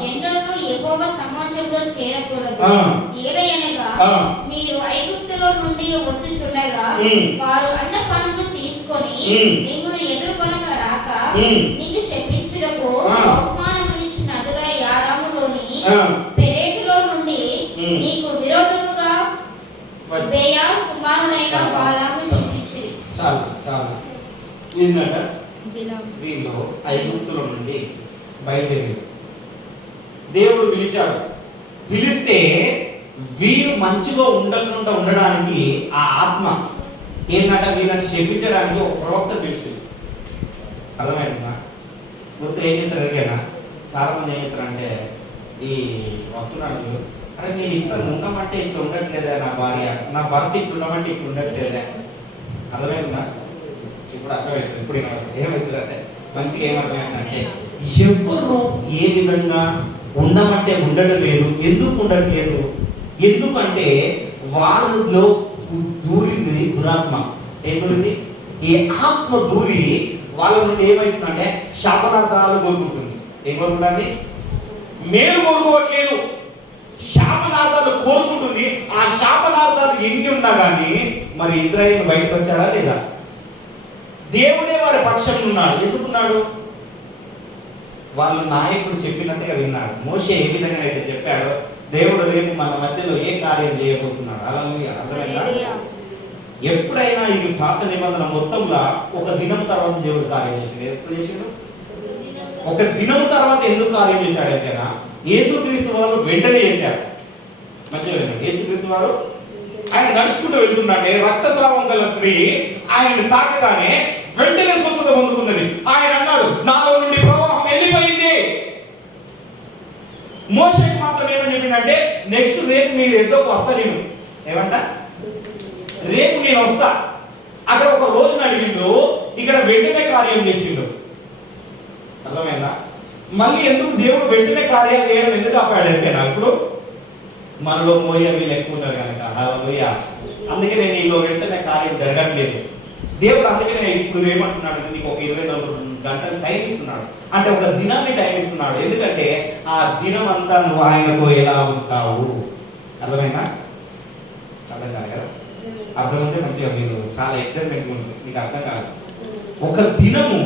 ఎన్నడూ యెహోవా సమక్షంలో చేరకూడదు. ఏలయనగా మీరు ఐగుప్తులో నుండి వచ్చుచుండగా వారు అన్న పనులు తీసుకొని మిమ్మల్ని ఎదుర్కొనక రాక నిన్ను శపించుటకు బహుమానములిచ్చు నదుల యారాములోని పెరేతులో నుండి నీకు విరోధముగా బెయాల్ కుమారుడైన బాలామును పంపించిరి. చాలా ఏంటంట, వీళ్ళు ఐగుప్తుల నుండి బయలుదేరి దేవుడు పిలిచాడు. పిలిస్తే వీరు మంచిగా ఉండడానికి ఆ ఆత్మ ఏంటంటే వీళ్ళని శపించడానికి ఒక ప్రవక్త పిలిచింది. అర్థమైందా? గుర్తు ఏం చేస్తారు ఎరిగేనా? చాలా మంది ఏం చేస్తారంటే ఈ వస్తున్నాడు, అరే నేను ఇక్కడ ఉండమంటే ఇక్కడ ఉండట్లేదా, నా భార్య నా భర్త ఇక్కడ ఉండమంటే ఇక్కడ ఉండట్లేదా. అర్థమైందా? ఇప్పుడు అర్థమవుతుంది. ఇప్పుడు ఏమవుతుందంటే మంచిగా ఏమర్థమైందంటే ఎవరు ఏ విధంగా ఉండమంటే ఉండటం లేదు. ఎందుకు ఉండట్లేదు? ఎందుకంటే వాళ్ళలో దూరింది దురాత్మ. ఏమిటి? ఈ ఆత్మ దూరి వాళ్ళ నుండి ఏమవుతుందంటే శాపనార్థాలు కోరుకుంటుంది. ఏం కోరుకుంటుంది? మేలు కోరుకోవట్లేదు, శాపనార్థాలు కోరుకుంటుంది. ఆ శాపనార్థాలు ఎన్ని ఉన్నా కానీ మరి ఇజ్రాయేల్ బయటకు వచ్చారా లేదా? దేవుడే వారి పక్షం ఉన్నాడు. ఎందుకున్నాడు? వాళ్ళు నాయకుడు చెప్పినట్టుగా విన్నారు. మోషే ఏ విధంగా అయితే చెప్పాడో దేవుడు రేపు మన మధ్యలో ఏ కార్యం చేయబోతున్నాడు. అలా అర్థమైందా? ఎప్పుడైనా ఈ పాత నిబంధన మొత్తంలో ఒక దినం తర్వాత దేవుడు కార్యం చేశాడు. ఎప్పుడు చేశాడు? ఒక దినం తర్వాత ఎందుకు కార్యం చేశాడంటేనా యేసుక్రీస్తు వారు వెంటనే చేశాడు. మంచిగా వినండి. యేసుక్రీస్తు వారు ఆయన నడుచుకుంటూ వెళ్తుండే రక్తస్రావం గల స్త్రీ ఆయనను తాకగానే వెంటనే స్వస్థత పొందుకున్నది. ఆయన అన్నాడు, నాలో నుండి ప్రవాహం వెళ్ళిపోయింది. మోషేకి మాత్రం ఏమని చెప్పిందంటే నెక్స్ట్ రేపు మీరు ఎద్దోకి వస్తా, నేను ఏమంట రేపు నేను వస్తా. అక్కడ ఒక రోజున అడిగిండు, ఇక్కడ వెంటనే కార్యం చేసిండు. అర్థమైందా? మళ్ళీ ఎందుకు దేవుడు వెంటనే కార్యాలు చేయడం ఎందుకు ఆపాడంటే ఇప్పుడు మనలో మోయాబీలు ఎక్కువ ఉన్నారు కనుక. హల్లెలూయా. అందుకే నేను నీలో వెంటనే కార్యం జరగట్లేదు. దేవుడు అందుకనే ఇప్పుడు ఏమంటున్నాడు, నీకు ఒక 24 గంటలు టైం ఇస్తున్నాడు. అంటే ఒక దినాన్ని టైం ఇస్తున్నాడు. ఎందుకంటే ఆ దినం అంతా నువ్వు ఆయనతో ఎలా ఉంటావు. అర్థమైందా? అర్థం కాదు కదా? అర్థం ఉంటే మంచిగా మీరు చాలా ఎక్సైట్మెంట్ ఉంటుంది. నీకు అర్థం కాదు. ఒక దినము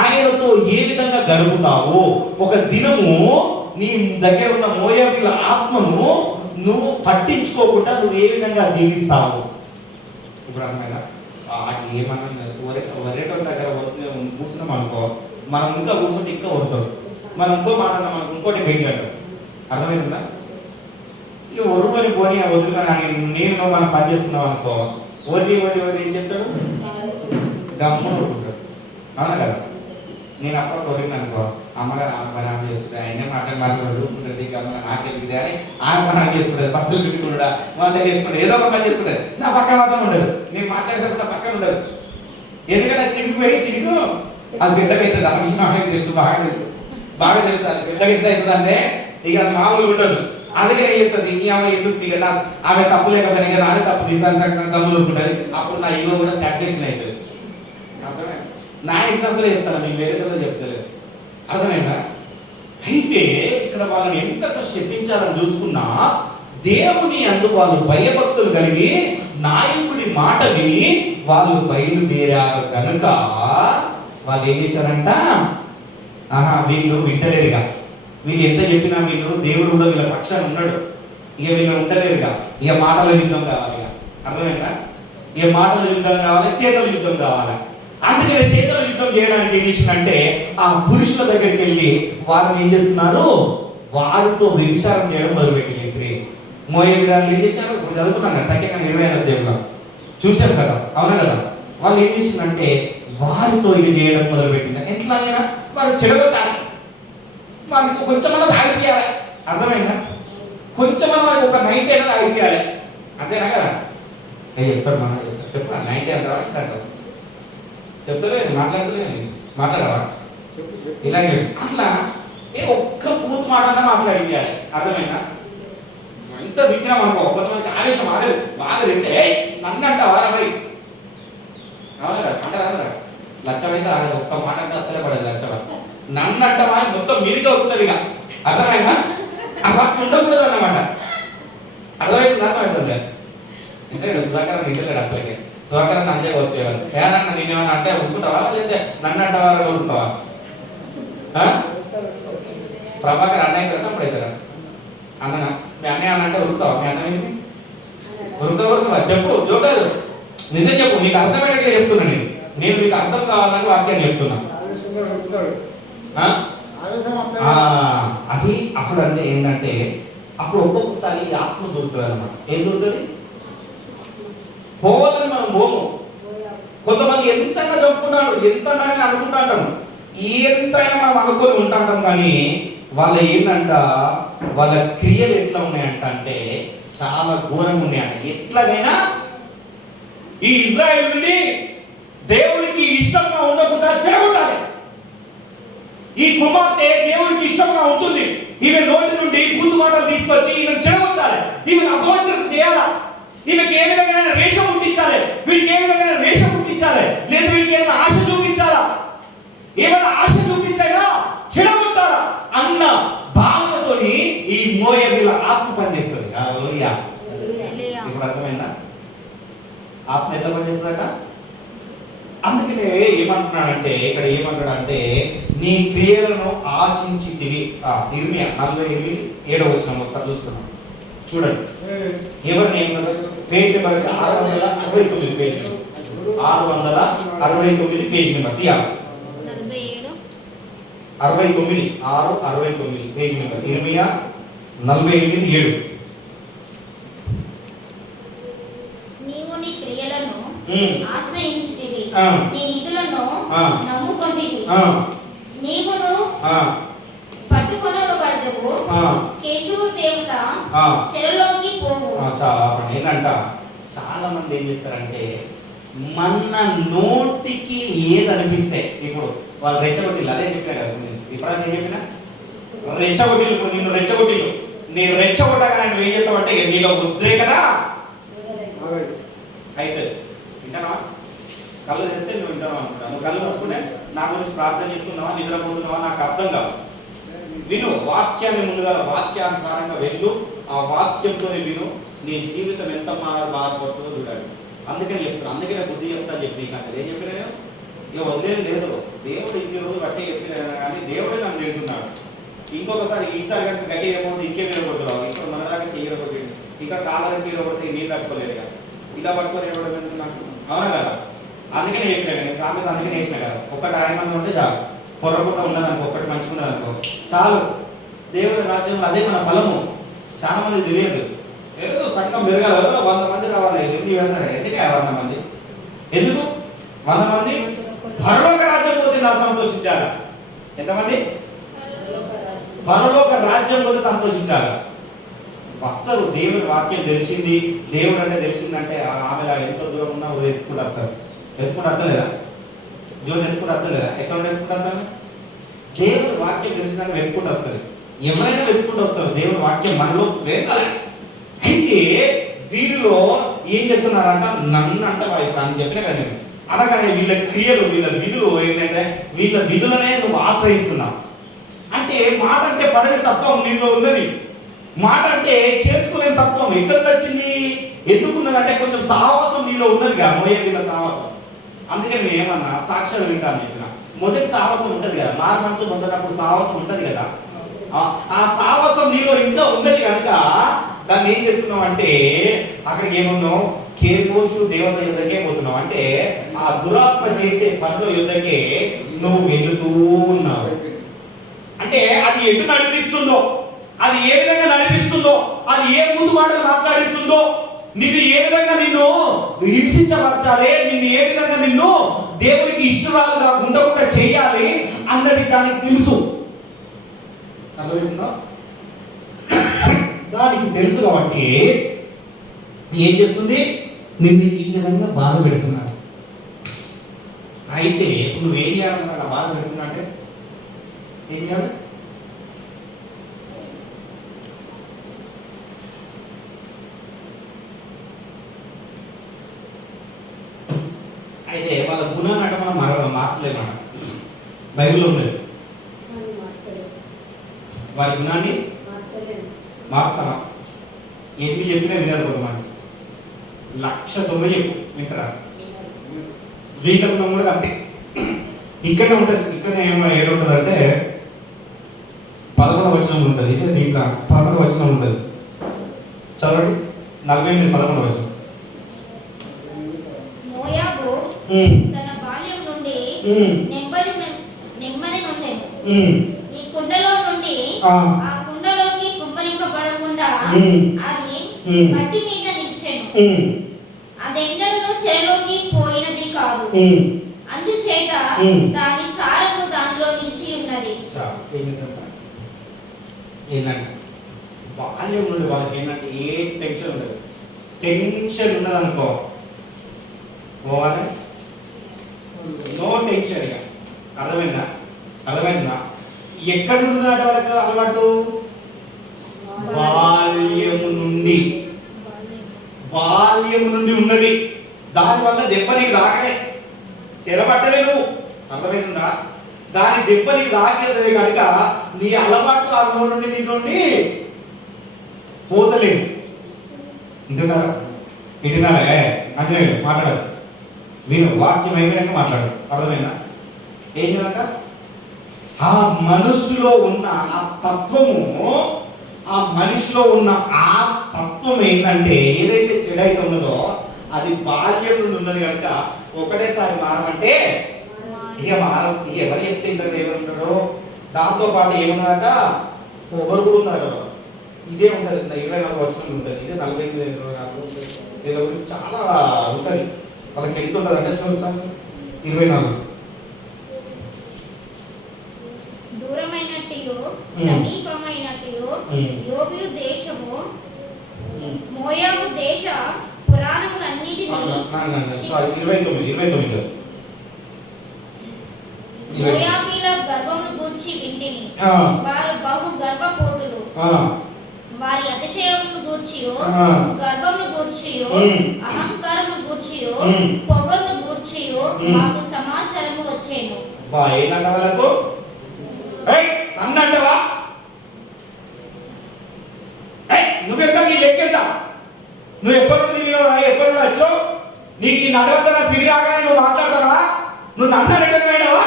ఆయనతో ఏ విధంగా గడుపుతావు, ఒక దినము నీ దగ్గర ఉన్న మోయాబీల ఆత్మను నువ్వు పట్టించుకోకుండా నువ్వు ఏ విధంగా జీవిస్తావు. ఇప్పుడు అర్థమైనా? ఏమన్నా వరేటో దగ్గర కూర్చున్నాం అనుకో, మనం ఇంకా కూర్చుంటే ఇంకా వరుతాడు. మనం ఇంకో మాట మనకు ఇంకోటి పెట్టాడు. అర్థమైందా? ఇక వరుకొని పోని వదులుకొని నేను మనం పని చేసుకున్నాం అనుకో, ఓరి ఏం చెప్తాడు? గమ్మున ఊరుకుంటాడు. అవునా కదా? నేను అప్ప కోరిన అనుకో, అమ్మగారు ఆమె పని ఆమె చేసుకుంటే ఆయన మాట్లాడుకుంటుంది. గమ్మున నాకెళ్ళింది అని ఆమె పని ఆమె చేసుకుంటుంది. బట్టలు పెట్టుకుంటా వంట చేసుకుంటే ఏదో ఒక పని చేసుకుంటుంది. నా పక్కన మాత్రం ఉండదు. నేను మాట్లాడేటప్పుడు నా పక్కన ఉండదు. ఎందుకంటే చిరుకు పెరిగి చిరుకు అది పెద్దగా అవుతుంది. ఆ విషయం ఆమెకు తెలుసు, బాగా తెలుసు. అది పెద్దగా ఎంత అవుతుంది అంటే ఇక అది మామూలుగా ఉండదు. అందుకనే చెప్తుంది, ఈ ఆమె ఎందుకు దిగ ఆమె తప్పు లేకపోయినా ఇక నాదే తప్పు తీసాను గమ్ములు ఉంటుంది. అప్పుడు నా ఈగో కూడా సాటిస్ఫాక్షన్ అవుతుంది. నా ఎగ్జాంపుల్ చెప్తాను, మీకు వేరే కదా చెప్తలేదు. అర్థమైందా? అయితే ఇక్కడ వాళ్ళని ఎంత శపించాలని చూసుకున్నా దేవుని అందు వాళ్ళు భయభక్తులు కలిగి నాయకుడి మాట విని వాళ్ళు బయలుదేరారు కనుక వాళ్ళు ఏం చేశారంట, వీళ్ళు వింటలేరుగా. వీళ్ళు ఎంత చెప్పినా వీళ్ళు దేవుడు కూడా వీళ్ళ పక్షాన ఉన్నాడు. ఇక వీళ్ళు ఉండలేరుగా. ఇక మాటల యుద్ధం కావాలి. అర్థమైందా? ఇక మాటల యుద్ధం కావాలి, చేతల యుద్ధం కావాలి. అందుకనే చేతల యుద్ధం చేయడానికి ఏం చేసిందంటే ఆ పురుషుల దగ్గరికి వెళ్ళి వారిని ఏం చేస్తున్నారు, వారితో వ్యభిచారం చేయడం మొదలుపెట్టింది స్త్రీ. మోయాబీయులు ఏం చేశారు? ఇప్పుడు చదువుకున్నాం కదా, సంఖ్యాకాండం 25వ అధ్యాయంలో చూశాం కదా. అవునా కదా? వాళ్ళు ఏం చేసిందంటే వారితో ఇది చేయడం మొదలుపెట్టింది. ఎట్లాగైనా వారు చెడగొట్టాలి, వాళ్ళకి కొంచెమన్నా ఆగిపోయాలి. అర్థమైందా? కొంచెమన్నా ఒక నైట్ అయినా ఆగిపోయాలి. అంతేనా కదా? చెప్తారు మన చెప్పా నైట్ అంటారు చెప్తలేదు, మాట్లాడలేదు, మాట్లాడవా? ఇలాగే అట్లా ఒక్క పూతు మాట అన్నా మాట్లాడిపోయాలి. అర్థమైందా? ఎంత విచ్చినా మనకు కొంతమందికి ఆవేశం ఆగదు. బాగా తింటే నన్ను అంటావా రాబోయ్, అవునా కదా? అంటారా? లచ్చమైతే ఆగదు. ఒక్క మాట అంటే అసలే పడదు లచ్చమ. నన్ను అంటావా మొత్తం మీదిగా వస్తుంది ఇక. అర్థమైందా? అలా ఉండకూడదు అన్నమాట. అర్థమైంది? అర్థమవుతుంది. అంటే సుధాకర్ ఇంటలేడు అసలుకి. సుధాకర్ అంతే వచ్చేవాళ్ళు. ఏమన్నా నేనేమన్నా అంటే ఒప్పుకుంటావా లేదంటే నన్ను అంటావా అని ఒప్పుకుంటావా? ప్రభాకర్ అన్నయ్య కదా అప్పుడు అవుతారా? అన్ననా మీ అన్నయ్య అన్న అంటే ఉరుకుతావా? మీ అన్న ఏంటి ఉరుకుతావా? చెప్పు, జోకాదు, నిజం చెప్పు. నీకు అర్థమయ్యేట్టుగా చెప్తున్నా. నేను మీకు అర్థం కావాలని వాక్యాన్ని చెప్తున్నా. అది అప్పుడు అంటే ఏంటంటే అప్పుడు ఒక్కొక్కసారి ఆత్మ దొరుకుతుంది అన్నమాట. ఏం దొరుకుతుంది? పోవాలని మనం పోము. కొంతమంది ఎంతైనా చెప్పుకున్నాడు, ఎంతైనా అనుకుంటా అంటాం, ఎంతైనా మనం అనుకొని ఉంటాం. కానీ వాళ్ళ ఏంటంట, వాళ్ళ క్రియలు ఎట్లా ఉన్నాయంట అంటే చాలా ఘోరంగా ఉన్నాయంట. ఎట్లాగైనా ఈ ఇజ్రాయేలుని దేవునికి ఇష్టంగా ఉండకుండా చెడగొట్టాలి. ఈ కుమార్తె దేవునికి ఇష్టంగా ఉంటుంది. ఈమె నోటి నుండి బూతు మాటలు తీసుకొచ్చి ఈమెను చెడగొట్టాలి, ఈమెను అపవిత్రత చేయాలి, ఈమెకి ఏ విధంగా రేషం పుట్టించాలి, వీడికి ఏ విధంగా రేషం పుట్టించాలి, లేదా వీడికి ఏదైనా ఆశ చూపించాలా, ఏమైనా ఆశ చూపించైనా చెడగొట్టాలా అన్న భావనతోని ఈ మోయాబీల ఆత్మ పనిచేస్తుంది. ఇప్పుడు అర్థమైందా? ఆత్మ ఎట్లా పనిచేస్తుందట? అందుకనే ఏమంటున్నాడంటే ఇక్కడ ఏమంటాడంటే నీ క్రియలను ఆశించితివి. ఇర్మియా 48:7 వచనం ఒకసారి చూసుకున్నాం చూడండి. ఎవరిని page number 669 page 669 page number 69 page number ఇర్మియా 48:7. నీవు నీ క్రియలను ఆశ్రయించితివి, నీ నిధులను నమ్ముకొంటివి, నీవును పట్టుకొనబడదువు, కేశవు దేవత చెరలోకి పోవు. ఏంటంట చాలా మంది ఏం చేస్తారంటే మన నోటికి ఏది అనిపిస్తే, ఇప్పుడు వాళ్ళు రెచ్చగొట్టిలు, అదే చెప్పారు కదా ఇప్పుడు ఏం చెప్పినా రెచ్చగొట్టిలు. ఇప్పుడు నిన్ను రెచ్చగొట్టిలు, నేను రెచ్చగొట్టగానే నువ్వు ఏం చేస్తావంటే నీలో ఉద్రేకనా అయితే వింటావా? కళ్ళు తెస్తే నువ్వు వింటావా అనుకుంటా. నువ్వు కళ్ళు వస్తుంటే నా గురించి ప్రార్థన చేస్తున్నావా, నిద్రపోతున్నావా నాకు అర్థం కాదు. విను, వాక్యాన్ని ముందుగా వాక్యానుసారంగా వెళ్ళు, ఆ వాక్యంతోనే విను. నీ జీవితం ఎంత మారిపోతుందో చూడాలి. అందుకని చెప్తున్నా, అందుకనే బుద్ధి చెప్తా చెప్పి నాకు ఏం చెప్పినా ఇక వదిలేదు లేదు. దేవుడు ఇంటి రోజు బట్టే చెప్పినా కానీ దేవుడే నన్ను వెళ్తున్నాడు. ఇంకొకసారి ఈసారి కనుక గట్టి ఏమవుతుంది, ఇంకే మీద కొడుతున్నావు. ఇప్పుడు మన దాకా చెయ్యకపోయింది, ఇంకా కాలం మీద కొడితే నీళ్ళు తట్టుకోలేదు కదా, ఇలా పట్టుకొని ఎవరు వెళ్తున్నాను, అవునా కదా? అందుకనే చెప్పినా నేను సామెత, అందుకనే వేసినా కదా. ఒకటి ఆయన ఉంటే చాలు, పొరకుండా ఉన్నదనుకో, ఒక్కటి మంచుకున్నదనుకో చాలు. దేవుడి రాజ్యంలో అదే మన ఫలము. చాలా మంది తెలియదు. ఏదో సంఘం పెరగాలి, 100 మంది రావాలి, ఎందుకు వెళ్తారు? ఎందుకే 100 మంది? ఎందుకు 100 మంది? పరలోక రాజ్యం పోతే నా సంతోషించాలి. ఎంతమంది? పరలోక రాజ్యం పోతే సంతోషించాలి. వస్తారు. దేవుడి వాక్యం తెలిసింది, దేవుడు అంటే తెలిసిందంటే ఆమె ఎంత దూరం ఉన్నా ఎత్తుకుంటూ వస్తారు. ఎత్తుకుంటూ అర్థలేదా? దేవుడు ఎత్తుకుంటూ అర్థలేదా? ఎక్కడ ఎత్తుకుంటూ వస్తాను? దేవుడి వాక్యం తెలిసినాక వెతుక్కుంటూ వస్తుంది. ఎవరైనా వెతుక్కుంటూ వస్తారు. దేవుడి వాక్యం మనలో వేయాలి. అయితే వీరిలో ఏం చేస్తున్నారంట, నన్ను అంటవా ఇప్పుడు అని చెప్పిన కదా. అనగానే వీళ్ళ క్రియలు, వీళ్ళ విధులు ఏంటంటే వీళ్ళ విధులనే నువ్వు ఆశ్రయిస్తున్నావు. అంటే మాట అంటే పడని తత్వం నీలో ఉన్నది. మాట అంటే చేర్చుకునే తత్వం ఎక్కడ వచ్చింది, ఎందుకున్నదంటే కొంచెం సాహసం నీలో ఉన్నదిగా, మోయాబీల సాహసం. అందుకే నేను ఏమన్నా సాక్ష్యాలు వింటాను చెప్పిన. మొదటి సాహసం ఉంటుంది కదా, మారు మనసు పొందినప్పుడు సాహసం ఉంటుంది కదా. ఆ సాహసం నీలో ఇంకా ఉన్నది కనుక దాన్ని ఏం చేస్తున్నావు అంటే అక్కడికి ఏమున్నావు, కేపోషు దేవత యుద్ధకే పోతున్నావు. అంటే ఆ దురాత్మ చేసే పనుల యుద్ధకే నువ్వు వెళుతూ ఉన్నావు. అంటే అది ఎటు నడిపిస్తుందో, అది ఏ విధంగా నడిపిస్తుందో, అది ఏ ముందు మాటలు మాట్లాడిస్తుందో, నిన్ను ఏ విధంగా నిన్ను హింసించబరచాలి, నిన్ను ఏ విధంగా నిన్ను దేవునికి ఇష్టరాలుగా ఉండకుండా చేయాలి అన్నది దానికి తెలుసు. దానికి తెలుసు కాబట్టి ఏం చేస్తుంది, నిన్ను ఈ విధంగా బాధ పెడుతున్నాడు. అయితే నువ్వేం చేయాలన్నా బాధ పెడుతున్నా అంటే ఏం చేయాలి? అయితే వాళ్ళ గుణాన్ని అంటే మనం మార్చలేమట. బైబిల్లో ఉన్నది. వారి గుణాన్ని మార్స్తారా? ఎన్ని చెప్పినా వినరు కొంతమంది. 1,90,000 చెప్పు వింటారా? జీవితం కూడా అంతే. ఇక్కడనే ఉంటుంది. ఇక్కడనే ఏడు ఉంటుంది అంటే 11వ వచనం ఉంటుంది. ఇదే దీంట్లో 11వ వచనం ఉంటుంది. చదవండి. 48 11వ వచనం. మోయాబు తన బాల్యం నుండి నెమ్మది నుండెను. ఈ కుండలో నుండి ఆ కుండలోకి కుమ్మరింపబడకుండా అది మట్టి మీద నిలిచెను. అదెన్నడూ చెరలోకి పోయినది కాదు. అందుచేత దాని సారము దానిలో నిలిచి ఉన్నది. ఏంటంటే బాల్యం నుండి వాళ్ళకి ఏంటంటే ఏ టెన్షన్ ఉండదు. టెన్షన్ ఉన్నది అనుకో పోవాలి, నో టెన్షన్. ఇక అర్థమైందా? ఎక్కడి నుండి వాళ్ళకి అలవాటు? బాల్యము నుండి ఉన్నది. దానివల్ల దెబ్బ నీకు రాకలే, చెరబట్టలే నువ్వు. అర్థమైందా? దాని దెబ్బ నీకు రాకేదే కనుక నీ అలవాటు ఆ నుండి నీ నుండి పోతలేదు. ఇంటున్నారా? ఇంటున్నారా? అంటే మాట్లాడదు. నేను వాక్యం అయిపోయాక మాట్లాడు. అర్థమైందా? ఏం చేయాలంట? ఆ మనస్సులో ఉన్న ఆ తత్వము, ఆ మనిషిలో ఉన్న ఆ తత్వం ఏంటంటే ఏదైతే చెడైతే ఉన్నదో అది బాల్యం నుండి ఉన్నది కనుక ఒకటేసారి మారమంటే ఇక ఎవరు చెప్తే ఇంత దేవుడు ఉంటాడో. దాంతో పాటు ఏమన్నాక ఒకరు కూడా ఉన్నారు కదా. ఇదే ఉంటుంది. 24 వచనం ఉంటుంది. ఇదే 45 చాలా ఉంటుంది. వాళ్ళకి ఎంత ఉంటుంది అంటే చూస్తాను 24. దూరమైనట్టు సమీపమైనట్టు యోబు దేశము మోయాబు దేశ పురాణములన్నిటినీ 29 మోయాబీల గర్వమును గూర్చి వింటిని. వారు బహు గర్వపోతులు. వారి అతిశయమును గూర్చియో గర్వమును గూర్చియో అహంకారమును గూర్చియో పొగరును గూర్చియో మాకు సమాచారము వచ్చేను. ఏంటంట వాళ్ళకు? నన్నంటవా? నువ్వెంత నీ లెక్కెంత? నువ్వు ఎప్పటి నుండి తిరిగినావురా? ఎప్పటి నుండి వచ్చావు? నీకు ఈ నడవంతన సిరియాగానే నువ్వు మాట్లాడతావా? నువ్వు నన్ను రిటర్న్ అయినావా?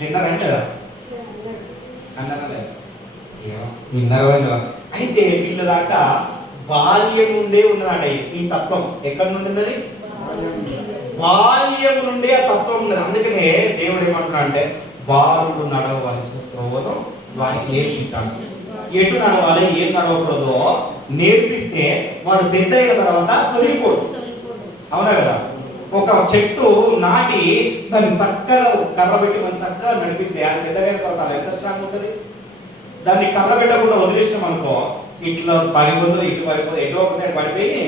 విన్నారంటే అన్నారా? విన్నారా? అయితే వీళ్ళ దాకా బాల్యం నుండే ఉన్నదట ఈ తత్వం. ఎక్కడి నుండి ఉన్నది? బాల్యం నుండే ఆ తత్వం ఉన్నది. అందుకనే దేవుడు ఏమంటున్నా అంటే బాలుడు నడవవలసిన త్రోవను వారికి నేర్పించాల్సి. ఎటు నడవాలి, ఏం నడవకూడదో నేర్పిస్తే వాడు పెద్ద అయిన తర్వాత తొలగిపోడు. అవునా కదా? ఒక చెట్టు నాటి దాన్ని చక్కగా కర్ర పెట్టి మనం చక్కగా నడిపిస్తే అది పెద్దగా తర్వాత ఎంత స్ట్రాంగ్ ఉంటుంది. దాన్ని కర్ర పెట్టకుండా వదిలేసినాం అనుకో ఇట్లా పడిపోతుంది, ఇటు పడిపోతుంది, ఎటో ఒక సైడ్ పడిపోయి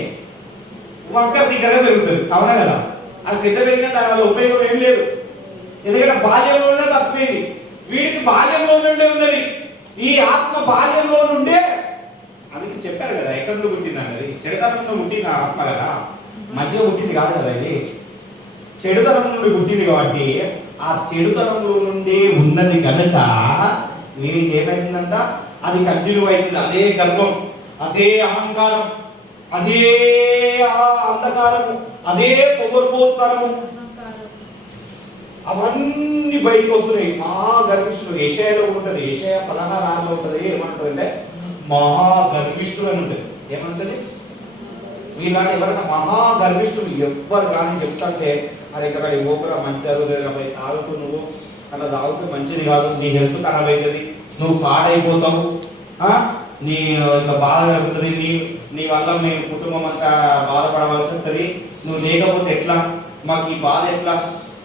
వంకర దిగ్గరగా పెరుగుతుంది. అవునా కదా? అది పెద్ద పెరిగినా దానివల్ల ఉపయోగం ఏం లేదు. ఎందుకంటే బాల్యంలోనే తప్పిపోయింది. వీడికి బాల్యంలో నుండే ఉన్నది. ఈ ఆత్మ బాల్యంలో నుండే. అందుకే చెప్పారు కదా ఎక్కడి నుండి పుట్టింది అన్నది. చెడుతనంలో పుట్టిన ఆత్మ కదా, మంచిగా పుట్టింది కాదు కదా. ఇది చెడుతనం నుండి పుట్టింది కాబట్టి ఆ చెడుతనంలో నుండి ఉన్నది కనుక వీడికి ఏమైందంట? అది కంటిన్యూ అవుతుంది. అదే గర్వం, అదే అహంకారం, అదే అంధకారము, అదే పొగరుపోతనము, అవన్నీ బయటకు వస్తున్నాయి. మహాగర్విష్ఠుడు యెషయాలో ఉంటుంది. యెషయా 16:6 ఉంటుంది. ఏమంటుంది అంటే మహాగర్విష్ఠుడు అని ఉంటుంది. ఏమంటుంది? ఇలాంటి ఎవరైనా మహాగర్విష్ఠుడు ఎవ్వరు కానీ చెప్తాంటే అది ఇక్కడ ఓపెరా మంచి జరుగుతుంది కాబట్టి తాగుతూ నువ్వు అలా తాగుతూ మంచిది కాదు, నీ హెల్త్ ఖరాబ్ అవుతుంది, నువ్వు పాడైపోతావు, నీ ఇంకా బాధ జరుగుతుంది, నీ వల్ల మీ కుటుంబం అంతా బాధపడవలసి వస్తుంది, నువ్వు లేకపోతే ఎట్లా, మాకు ఈ బాధ ఎట్లా,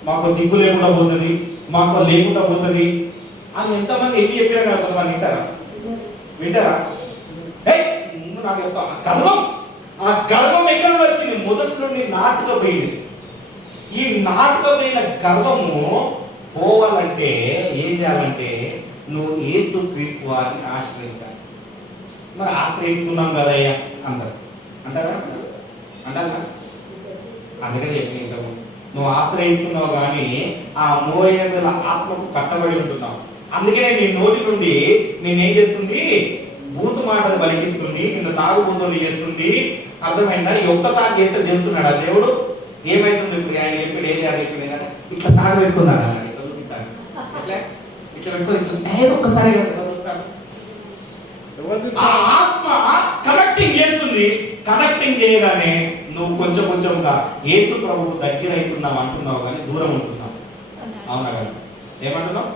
మాకు దిక్కు లేకుండా పోతుంది, మాకు లేకుండా పోతుంది అని ఎంతమంది ఎన్ని చెప్పినా కదా కొంతమంది వింటారా? నాకు చెప్తా గర్వం. ఆ గర్వం ఎక్కడ వచ్చింది? మొదటి నుండి నాటుకపోయింది. ఈ నాటుకపోయిన గర్వము పోవాలంటే ఏం చేయాలంటే నువ్వు యేసు క్రీస్తు వారిని ఆశ్రయించాలి. మరి ఆశ్రయిస్తున్నాం కదయ్యా అందరు అంటారా? అంటారా? అందుకని చెప్పి నువ్వు ఆశ్రయిస్తున్నావు కానీ ఆ మోయబిల ఆత్మకు కట్టబడి ఉంటున్నావు. అందుకనే నీ నోటి నుండి నేనేం చేస్తుంది, బూతు మాటలు పలికిస్తుంది, నిన్ను తాగుబోతులు చేస్తుంది. అర్థమైందా? ఈ ఒక్కసారి చేస్తే చేస్తున్నాడు ఆ దేవుడు. ఏమైతుంది ఇప్పుడు? ఆయన చెప్పి ఏం చేయాలి? ఇట్లా సాగు పెట్టుకున్నాడు అన్నాడు, ఇట్లా పెట్టుకుని ఇట్లా ఒక్కసారి ఆ ఆత్మ కనెక్టింగ్ చేస్తుంది. కనెక్టింగ్ చేయగానే నువ్వు కొంచెం కొంచెంగా యేసు ప్రభువు దగ్గర అవుతున్నావు అంటున్నావు కానీ దూరం ఉంటున్నావు. అవునా కదా? ఏమంటున్నావు?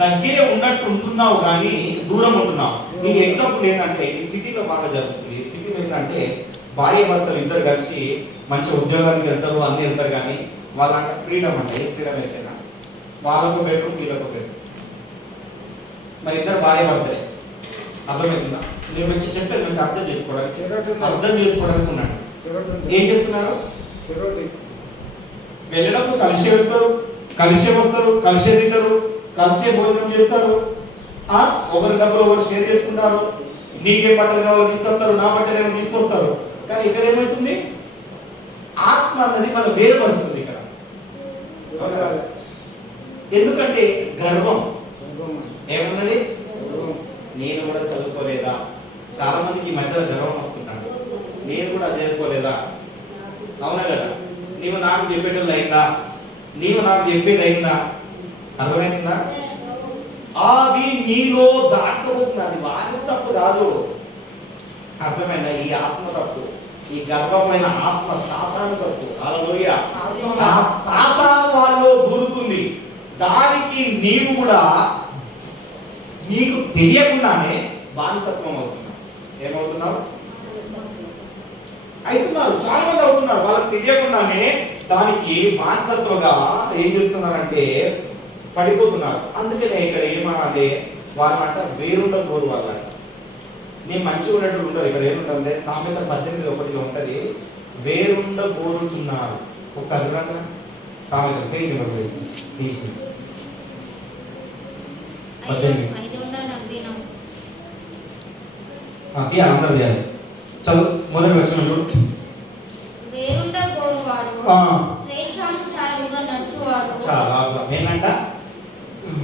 దగ్గరే ఉన్నట్టు ఉంటున్నావు కానీ దూరం ఉంటున్నావు. నీకు ఎగ్జాంపుల్ ఏంటంటే ఈ సిటీలో బాగా జరుగుతుంది. సిటీలో ఏంటంటే భార్య భర్తలు ఇద్దరు కలిసి మంచి ఉద్యోగానికి వెళ్తారు, అన్ని వెళ్తారు కానీ వాళ్ళంటే ఫ్రీడమ్ అంటే ఫ్రీడమ్ అయితేనా వాళ్ళకు బెడ్రూమ్ వీళ్ళకు బెడ్రూమ్. మరి ఇద్దరు భార్య భర్తలే. అర్థమవుతుందా? నేను వచ్చి చెప్పేది మంచి అర్థం చేసుకోవడానికి ఉన్నాడు. ఏం చేస్తున్నారు? వెళ్ళినప్పుడు కలిసి వెళ్తారు, కలిసే వస్తారు, కలిసే తింటారు, కలిసే భోజనం చేస్తారు. ఒకరి డబ్బులు ఒకరు షేర్ చేసుకుంటారు. నీకే బట్టలు కావాలో తీసుకొస్తారు, నా బట్టలు ఏమో తీసుకొస్తారు. కానీ ఇక్కడ ఏమవుతుంది? ఆత్మ అన్నది మనం వేరుపరుస్తుంది ఇక్కడ. ఎందుకంటే గర్వం ఏమన్నది? నేను కూడా చదువుకోలేదా? చాలా మందికి ఈ మధ్యలో గర్వం వస్తున్నాడు. నేను కూడా చదువుకోలేదా? అవునా కదా? నీవు నాకు చెప్పేటోళ్ళు అయిందా? నీవు నాకు చెప్పేది అయిందా? అర్థమైందా? అది నీలో దాటుకోబోతుంది. అది వారి తప్పు కాదు. అర్థమైందా? ఈ ఆత్మ తప్పు, ఈ గర్వమైన ఆత్మ సాతాను తప్పు. హల్లెలూయా. ఆ సాతాను వాళ్ళలో దూరుతుంది. దానికి నీవు కూడా నీకు తెలియకుండానే బానిసత్వం అవుతున్నావు. ఏమవుతున్నావు? అవుతున్నారు. చాలా మంది అవుతున్నారు. వాళ్ళకి తెలియకుండానే దానికి బానిసత్వంగా ఏం చేస్తున్నారంటే పడిపోతున్నారు. అందుకనే ఇక్కడ ఏమంటే వాళ్ళంట వేరుండ కోరు వాళ్ళంట. నేను మంచిగా ఉన్నట్టు ఉంటారు. ఇక్కడ ఏముంటుంది? సామెత 18:1 ఉంటుంది, వేరుండ కోరుతున్నారు. ఒకసారి చూడండి సామెత పేరు తీసుకుని 18 అందరూ చేయాలి. చదువు మొదటి వచనంలో వేరుండ కోరువాడు స్వేచ్ఛానుసారముగా నడుచువాడు. చాలా ఏంటంట?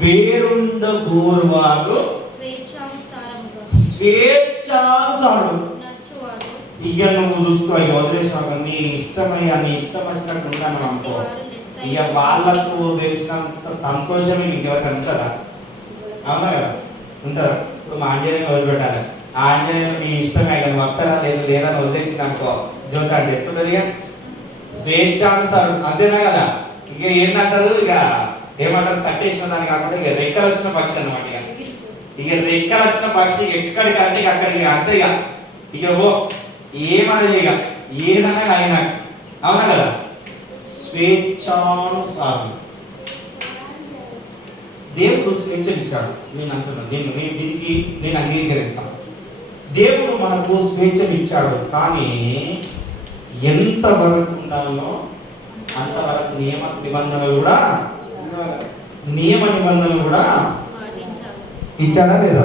వేరుండ కోరువాడు స్వేచ్ఛానుసారుడు నడుచువాడు. ఇక నువ్వు చూసుకో, ఇక వదిలేసినాక నీ ఇష్టమయ్యా, నీ ఇష్టం వచ్చినట్టు ఉంటాను అనుకో. ఇక వాళ్ళకు తెలిసినంత సంతోషమే ఇంకెవరికి అంతదా? అవునా కదా? ఉంటుందా? ఇప్పుడు మా ఆంజనేయం వదిలిపెట్టాలి. ఆ ఆంజనేయం నీ ఇష్టమే, కానీ వస్తారా లేదు లేదని వదిలేసింది అనుకో, జ్యోతి అంటే ఎత్తుంటది. స్వేచ్ఛానుసారుడు అంతేనా కదా? ఇక ఏంటంటారు? ఇక ఏమంటారు? కట్టేసిన దాన్ని కాకుండా ఇక రెక్కలు వచ్చిన పక్షి అన్నమాట. ఇక రెక్కలు వచ్చిన పక్షి ఎక్కడికంటే ఇక అక్కడికి అంతే. ఇక ఓ ఏమనేది ఇక ఏదన్నా అయినా. అవునా కదా? స్వేచ్ఛానుసారుడు. దేవుడు స్వేచ్ఛనిచ్చాడు. నేను అంటున్నాను, దీనికి నేను అంగీకరిస్తాను. దేవుడు మనకు స్వేచ్ఛనిచ్చాడు, కానీ ఎంతవరకు ఉండాలో అంతవరకు నియమ నిబంధనలు కూడా ఇచ్చాడా లేదా?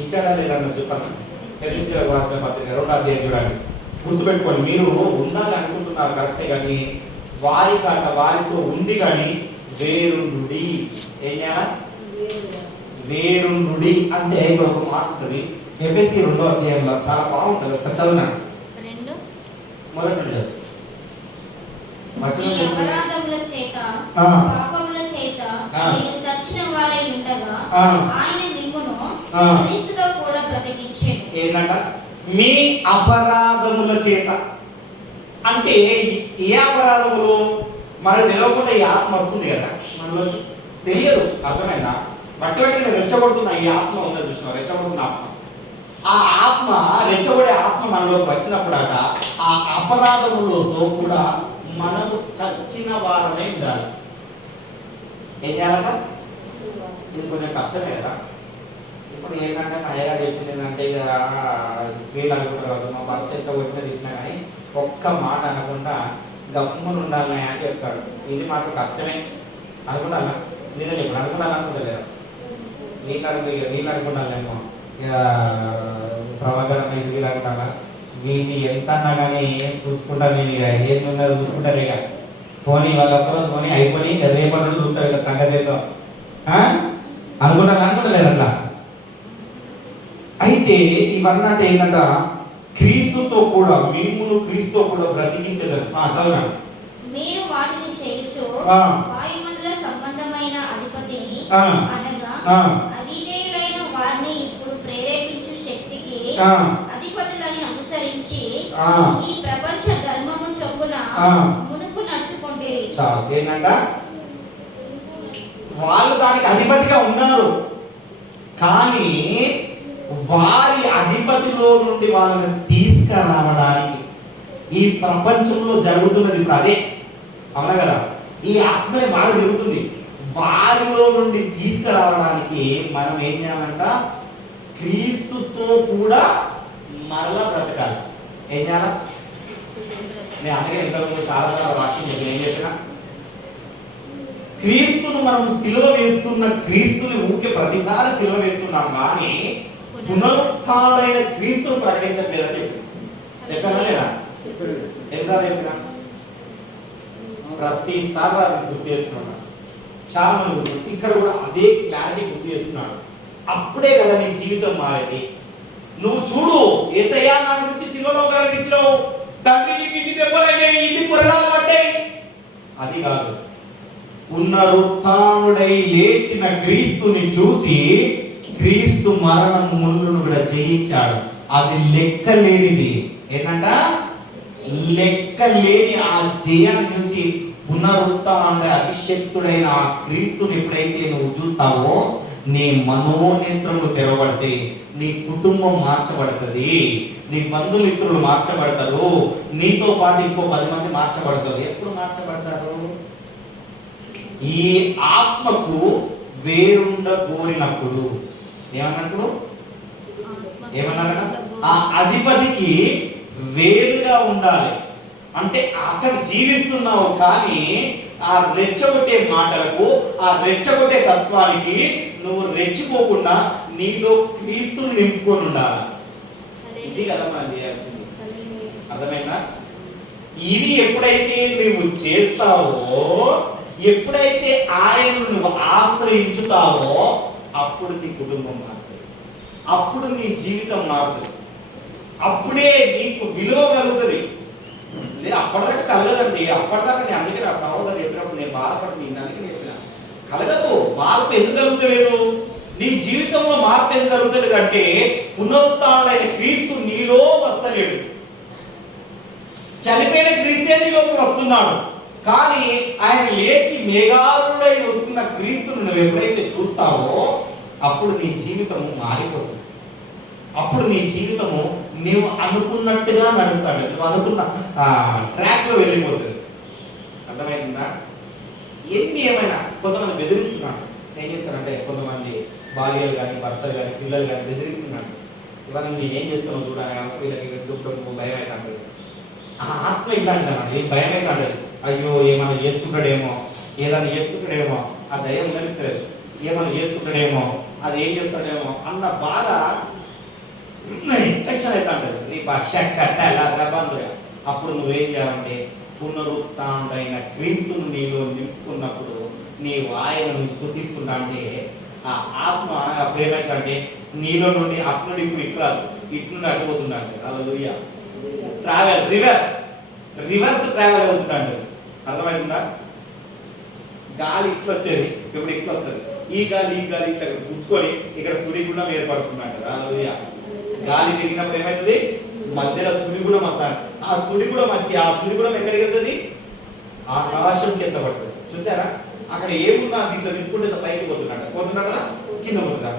ఇచ్చాడా లేదా అన్న చెప్పండి. చరిత్ర రాసిన 2వ అధ్యాయం చూడండి. గుర్తుపెట్టుకోండి, మీరు ఉండాలి అనుకుంటున్నారు కరెక్టే, కానీ వారితో ఉంది కానీ వేరుండుడి. ఏం చేయాలా? వేరుండుడి అంటే ఇక్కడ ఒక మాట ఉంటుంది. ఎఫెసీ 2వ అధ్యాయంలో చాలా బాగుంటుంది. ఒకసారి చదువున్నాను. మొదటి నుండి అపరాధముల చేత పాపముల చేత మీరు చచ్చిన వారై ఉండగా ఆయన మిమ్మును క్రీస్తుతో కూడా బ్రతికించెను. ఏంటంట? మీ అపరాధముల చేత అంటే ఏ అపరాధములు? మనకు తెలియకుండా ఈ ఆత్మ వస్తుంది కదా, మనలో తెలియదు. అర్థమైందా? బట్టి రెచ్చగొడుతున్న ఈ ఆత్మ ఉందని చూసినావు, రెచ్చగొడుతున్న ఆత్మ. ఆ ఆత్మ, రెచ్చగొడే ఆత్మ మనలోకి వచ్చినప్పుడట ఆ అపరాధములతో కూడా మనము చచ్చిన వారమే ఉండాలి. ఏం చేయాలంట? ఇది కొంచెం కష్టమే కదా. ఇప్పుడు ఏంటంటే మా అయ్యగారు చెప్పింది ఏంటంటే, ఇక స్త్రీలు అనుకుంటారు కదా, మా భర్త ఎంత కొట్టినా తిట్టినా కానీ ఒక్క మాట అనకుండా గమ్మున ఉండాలి అని చెప్తాడు. ఇది మాకు కష్టమే అనుకుంటాను. నిజం చెప్పాను, అనుకుంటాను అనుకుంటలేరు. నీళ్ళు అనుకుంటానేమో, ఇక ప్రమాదం వీళ్ళు అనుకుంటానా, వీటిని ఎంత అన్నా కానీ చూసుకుంటా, నేను ఇక ఏం ఉన్నదో చూసుకుంటాను. ఇక పోనీ వాళ్ళొక్కరోజు పోనీ అయిపోయి రేపటి రోజు చూస్తారు ఇక సంగతి ఏదో అనుకుంటలేదు అట్లా. అయితే ఇవన్నట్టు ఏంటంట, క్రీస్తుతో కూడా మిమ్మును క్రీస్తుతో కూడా బ్రతికించగలరు. చదువు. మీరు వాటిని చేయొచ్చు వాయుమండల సంబంధమైన అధిపతిని అనగా అవిధేయులైన వారిని ఇప్పుడు ప్రేరేపించు శక్తికి అధిపతులని అనుసరించి ఈ ప్రపంచ ధర్మము చొప్పున మునుపు నడుచుకుంటే. ఏంటంట, వాళ్ళు దానికి అధిపతిగా ఉన్నారు, కానీ వారి అధిపతిలో నుండి వాళ్ళని తీసుకురావడానికి ఈ ప్రపంచంలో జరుగుతున్నది ఇప్పుడు అదే. అవునా కదా? ఈ ఆత్మని బాగా జరుగుతుంది. వారిలో నుండి తీసుకురావడానికి మనం ఏం చేయాలంట, క్రీస్తుతో కూడా మరలా బ్రతకాలి. ఏం చేయాలా? నేను అందుకే ఇంతకు చాలాసార్లు వాక్యం చెప్పి ఏం చెప్పినా, క్రీస్తును మనం సిలువ వేస్తున్న క్రీస్తుని ఊకే ప్రతిసారి సిలువ వేస్తున్నాం, కానీ పునరుత్థానుడైన క్రీస్తును ప్రకటించట్లేదని చెప్పానా లేదా? ఎన్నిసార్లు చెప్పినా? ప్రతిసారి అది గుర్తు చేస్తున్నాడు. చాలా మంది ఇక్కడ కూడా అదే క్లారిటీ గుర్తు చేస్తున్నాడు. అప్పుడే కదా నీ జీవితం మారేది. నువ్వు చూడు, యేసయ్యా నా గురించి సిలువలో కలిగించావు, తండ్రి నీకు ఇది దెబ్బలైనాయి, ఇది కొరడాలు పడ్డాయి, అది కాదు. పునరుత్థానుడై లేచిన క్రీస్తుని చూసి క్రీస్తు మరణం ముళ్ళును కూడా జయించాడు. అది లెక్కలేనిది. ఏంటంట, లెక్కలేని ఆ జయాన్ని చూసి పునరుత్థానుడై అభిషక్తుడైన ఆ క్రీస్తుని ఎప్పుడైతే నువ్వు చూస్తావో నీ మనోనేత్రములు తెరవబడతాయి, నీ కుటుంబం మార్చబడుతుంది, నీ బంధుమిత్రులు మార్చబడతారు, నీతో పాటు ఇంకో 10 మంది మార్చబడతారు. ఎప్పుడు మార్చబడతారు? ఈ ఆత్మకు వేరుండ కోరినప్పుడు. ఏమన్నప్పుడు ఏమన్నారట, ఆ అధిపతికి వేరుగా ఉండాలి. అంటే అక్కడ జీవిస్తున్నావు, కానీ ఆ రెచ్చగొట్టే మాటలకు, ఆ రెచ్చగొట్టే తత్వానికి నువ్వు రెచ్చిపోకుండా నీలో క్రీస్తుని నింపుకొని ఉండాలి. ఇది కదా మనం చేయాల్సింది. అర్థమైందా? ఇది ఎప్పుడైతే నువ్వు చేస్తావో, ఎప్పుడైతే ఆయనను నువ్వు ఆశ్రయించుతావో, అప్పుడు నీ కుటుంబం మారుతుంది, అప్పుడు నీ జీవితం మారుతుంది, అప్పుడే నీకు విలువ కలుగుతుంది. నేను అప్పటిదాకా కలగదండి. అప్పటిదాకా నేను అందుకే నా సహోదరు చెప్పినప్పుడు నేను బాధపడుతుంది, అందుకే చెప్పిన కలగదు. మార్పు ఎందుకు కలుగుతలేదు? నీ జీవితంలో మార్పు ఎందుకు కలుగుతలేదు అంటే, పునరుత్థానుడైన క్రీస్తు నీలో వస్తలేడు. చనిపోయిన క్రీస్తే నీలోకి వస్తున్నాడు, కానీ ఆయన లేచి మేఘారుడై వస్తున్న క్రీస్తును నువ్వు ఎప్పుడైతే చూస్తావో అప్పుడు నీ జీవితము మారిపోతుంది. అప్పుడు నీ జీవితము నువ్వు అనుకున్నట్టుగా నడుస్తాడు, నువ్వు అనుకున్న ట్రాక్ లో వెళ్ళిపోతుంది. అర్థమైందా? ఎన్ని ఏమైనా కొంతమంది బెదిరిస్తున్నాడు. ఏం చేస్తారంటే, కొంతమంది భార్యలు కానీ భర్తలు కానీ పిల్లలు కానీ బెదిరిస్తున్నాడు. ఇవాళ నేను ఏం చేస్తున్నావు చూడాలి, వీళ్ళకి భయం అవుతాడు. ఆ ఆత్మ ఇలాంటి ఏం భయం అవుతాడు. అయ్యో ఏమైనా చేసుకుంటాడేమో, ఏదైనా చేసుకుంటాడేమో, ఆ దయ్యం కలుగుతలేదు, ఏమైనా చేసుకుంటాడేమో, అది ఏం చేస్తాడేమో అన్న బాధ టెన్షన్ అవుతాడు. నీ భాష కట్టాలి. అప్పుడు నువ్వేం చేయాలంటే, పునరుత్థానుడైన క్రీస్తును నీలో నింపుకున్నప్పుడు నీవు ఆయనను స్తుతిస్తున్నా అంటే ఆ ఆత్మ అప్పుడు ఏమైందంటే నీలో నుండి అటు నుండి ఇప్పుడు ఇటు నుండి అడిపోతున్నాడు. హల్లెలూయా. ట్రావెల్ రివర్స్ ట్రావెల్ అవుతున్నాడు. అర్థమవుతుందా? గాలి ఇట్లా వచ్చేది, ఇప్పుడు ఇట్లా వస్తుంది. ఈ గాలి ఇట్లా గుర్తుకొని ఇక్కడ సూర్యగుండం ఏర్పడుతున్నాడు. హల్లెలూయా. గాలి తిరిగినప్పుడు ఏమవుతుంది? మధ్యలో సూర్యగుండం వస్తాడు. ఆ సూర్యగుండం వచ్చి ఆ సూర్యగుండం ఎక్కడికి వెళ్తుంది? ఆకాశం కింద పడుతుంది. చూసారా? అక్కడ ఏమున్నా దీంట్లో తిప్పుకుంటే పైకి పోతున్నాడు కదా, కింద పోతుందా?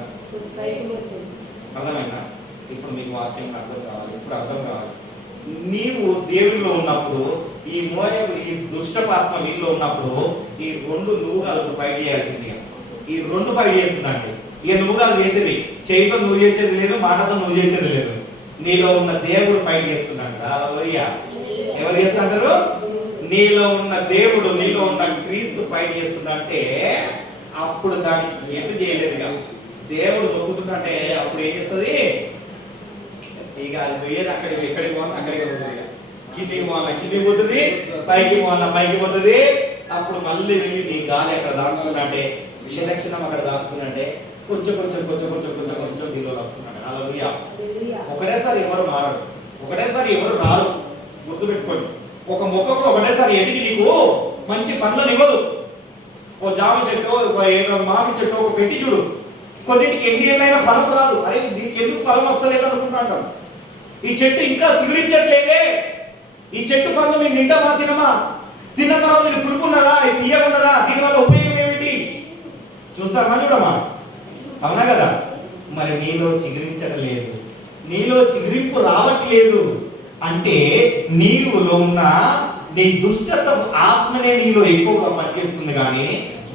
అర్థమైందా? ఇప్పుడు మీకు వాక్యం అర్థం కావాలి. ఇప్పుడు అర్థం కావాలి. నీవు దేవుడిలో ఉన్నప్పుడు, ఈ దుష్టపాత్మ నీలో ఉన్నప్పుడు ఈ 2 నువ్వు ఫైట్ చేయాల్సింది. ఈ 2 ఫైట్ చేస్తుందండి. ఇక నువ్వు కాదు చేసేది, చేయితో నువ్వు చేసేది లేదు, మాటతో నువ్వు చేసేది లేదు. నీలో ఉన్న దేవుడు ఫైట్ చేస్తున్నాడు. హల్లెలూయా. ఎవరు చేస్తుంటారు? నీలో ఉన్న దేవుడు, నీలో ఉన్న క్రీస్తు ఫైట్ చేస్తుందంటే అప్పుడు దానికి ఎటు చేయలేదు. దేవుడు దొక్కుతుందంటే అప్పుడు ఏం చేస్తుంది? ఈ ఇక అది పోయేది అక్కడికి ఎక్కడికి పోవాలి అక్కడికి పోతుంది. ఇక కిందికి పోవాలా కిందికి పోతుంది, పైకి పోవాలా పైకి పోతుంది. అప్పుడు మళ్ళీ వెళ్ళి నీ గాలి అక్కడ దాక్కున్నట్టే, విషలక్షణం అక్కడ దాక్కున్నట్టే కొంచెం కొంచెం కొంచెం కొంచెం కొంచెం కొంచెం నీళ్ళు వస్తున్నాడు. హల్లెలూయా. ఒకటేసారి ఎవరు మారడు, ఒకటేసారి ఎవరు రారు. గుర్తుపెట్టుకోండి, ఒక మొక్కకు ఒకటేసారి ఎదిగి నీకు మంచి పండ్లను ఇవ్వదు. ఓ జామ చెట్టు, మామిడి చెట్టు ఒక పెట్టి చూడు, కొన్నిటికి ఎన్ని ఏమైనా ఫలం రాదు. అరే నీకు ఎందుకు ఫలం వస్తలేదు అనుకుంటా. ఈ చెట్టు ఇంకా చిగురించట్లేదే, ఈ చెట్టు పండ్లు మేము తింటామా తినమా, తిన్న తర్వాత ఇది పులుపున్నదా, ఇది తీయకున్నదా, దీని వల్ల ఉపయోగం ఏమిటి చూస్తామా చూడమా, అవునా కదా. మరి నీలో చిగురించడం లేదు, నీలో చిగురింపు రావట్లేదు అంటే నీవులో ఉన్న నీ దుష్టత ఆత్మనే నీలో ఎక్కువగా పనిచేస్తుంది, కానీ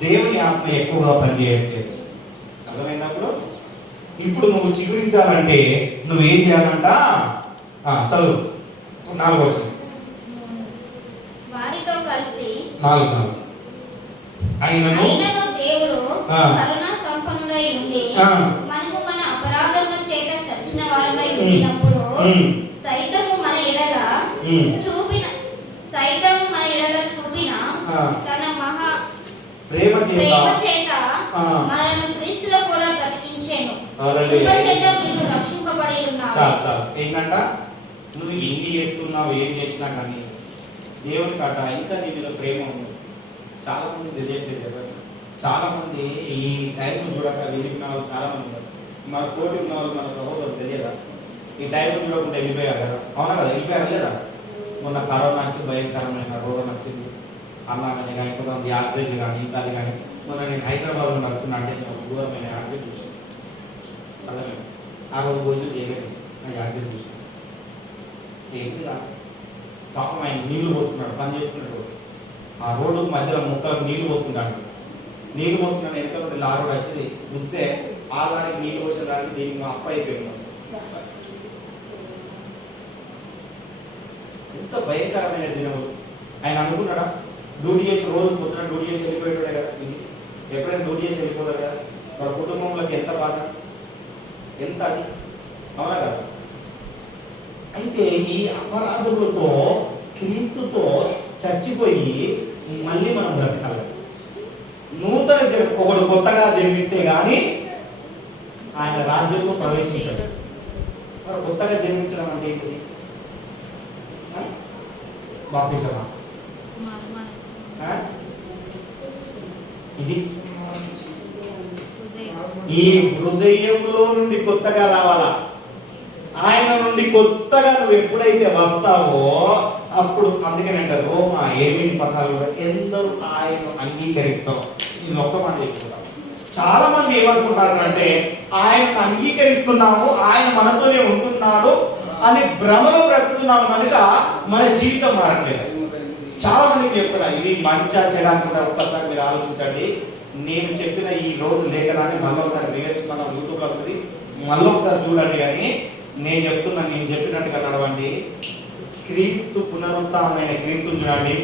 దేవుని ఆత్మ ఎక్కువగా పనిచేయట్లేదు. అర్థమైనప్పుడు ఇప్పుడు నువ్వు చిగురించాలంటే నువ్వేం చేయాలంట, చదువు 4వ వచనం. వారితో కలిసి 4 అయినను దేవుడు కరుణా సంపన్నుడై ఉండి మనము మన అపరాధముల చేత చచ్చిన వారమై ఉండినప్పుడు సైతము మన ఎడల చూపిన తన మహా ప్రేమ చేత మనల్ని క్రీస్తులో కూడా బ్రతికించెను. కృప చేత మీరు రక్షింపబడి ఉన్నారు. చాలు ఏంటంట, నువ్వు ఎన్ని చేస్తున్నావు ఏం చేసినా కానీ దేవుని కట్ట ఇంకా నీలో ప్రేమ ఉంది. చాలా మంది తెలియట్లేదు. చాలా మంది ఈ టైంను చూడక వెళ్ళిన వాళ్ళు చాలా మంది ఉన్నారు. మన తోటి ఉన్న వాళ్ళు మన సహోదరులు తెలియదా, ఈ టైం చూడకుండా వెళ్ళిపోయారు కదా, అవునా కదా, వెళ్ళిపోయారు లేదా. మొన్న కరోనా వచ్చి భయంకరమైన రోగం వచ్చింది అన్నామని కానీ కొంతమంది యాక్సిడెంట్ కానీ ఇంకా కానీ. మొన్న నేను హైదరాబాద్లో నడుస్తున్నా అంటే నేను దూరమైన యాక్సిడెంట్ చూసాను. అదే ఆ రోజు భోజనం చేయలేదు, నాకు యాక్సిడెంట్ చూసాను. చేయండి పాపం ఆయన నీళ్లు పోస్తున్నాడు, పని చేస్తున్నాడు. ఆ రోడ్డు మధ్యలో ముక్కలకు నీళ్లు పోస్తున్నాడు. నీళ్లు పోస్తున్నాడు వెనక నుండి లారీ వచ్చింది, చూస్తే ఆ లారీ నీళ్లు పోసేదానికి దీనికి అప్ప అయిపోయింది. ఎంత భయంకరమైన దినములు. ఆయన అనుకున్నాడా, డ్యూటీ చేసి రోజు పొద్దున డ్యూటీ చేసి వెళ్ళిపోయాడే కదా, ఎప్పుడైనా డ్యూటీ చేసి వెళ్ళిపోతాడు కదా, వాళ్ళ కుటుంబంలోకి ఎంత బాధ, ఎంత అది, అవునా కదా. అయితే ఈ అపరాధులతో క్రీస్తుతో చచ్చిపోయి మళ్ళీ మనం బ్రతకాలి. నూతన ఒకడు కొత్తగా జన్మిస్తే గాని ఆయన రాజ్యంలో ప్రవేశించాడు. కొత్తగా జన్మించడం అంటే ఏంటిది? బాప్తిజమా? ఇది ఈ హృదయంలో నుండి కొత్తగా రావాలా. ఆయన నుండి కొత్తగా నువ్వు ఎప్పుడైతే వస్తావో అప్పుడు, అందుకని అంటారు రోమా 8:16 ఎందరూ ఆయన అంగీకరిస్తావు. ఇది ఒక్క మాట చెప్తున్నాం. చాలా మంది ఏమనుకుంటారు అంటే ఆయనను అంగీకరిస్తున్నాము, ఆయన మనతోనే ఉంటున్నాడు అని భ్రమలో బ్రతుకుతున్నాము కనుక మన జీవితం మారట్లేదు. చాలా మందికి చెప్తున్నా, ఇది మంచా చెడా అనుకుంటా. ఒక్కసారి మీరు ఆలోచించండి. నేను చెప్పిన ఈ రోజు లేఖనాన్ని మళ్ళీ ఒకసారి వివేచించుకున్న యూట్యూబ్లో ఉంటుంది, మళ్ళీ ఒకసారి చూడండి. కానీ నేను చెప్తున్నా, నేను చెప్పినట్టుగా నడవండి. క్రీస్తు పునరుత్థానమైన క్రీస్తుని చూడండి.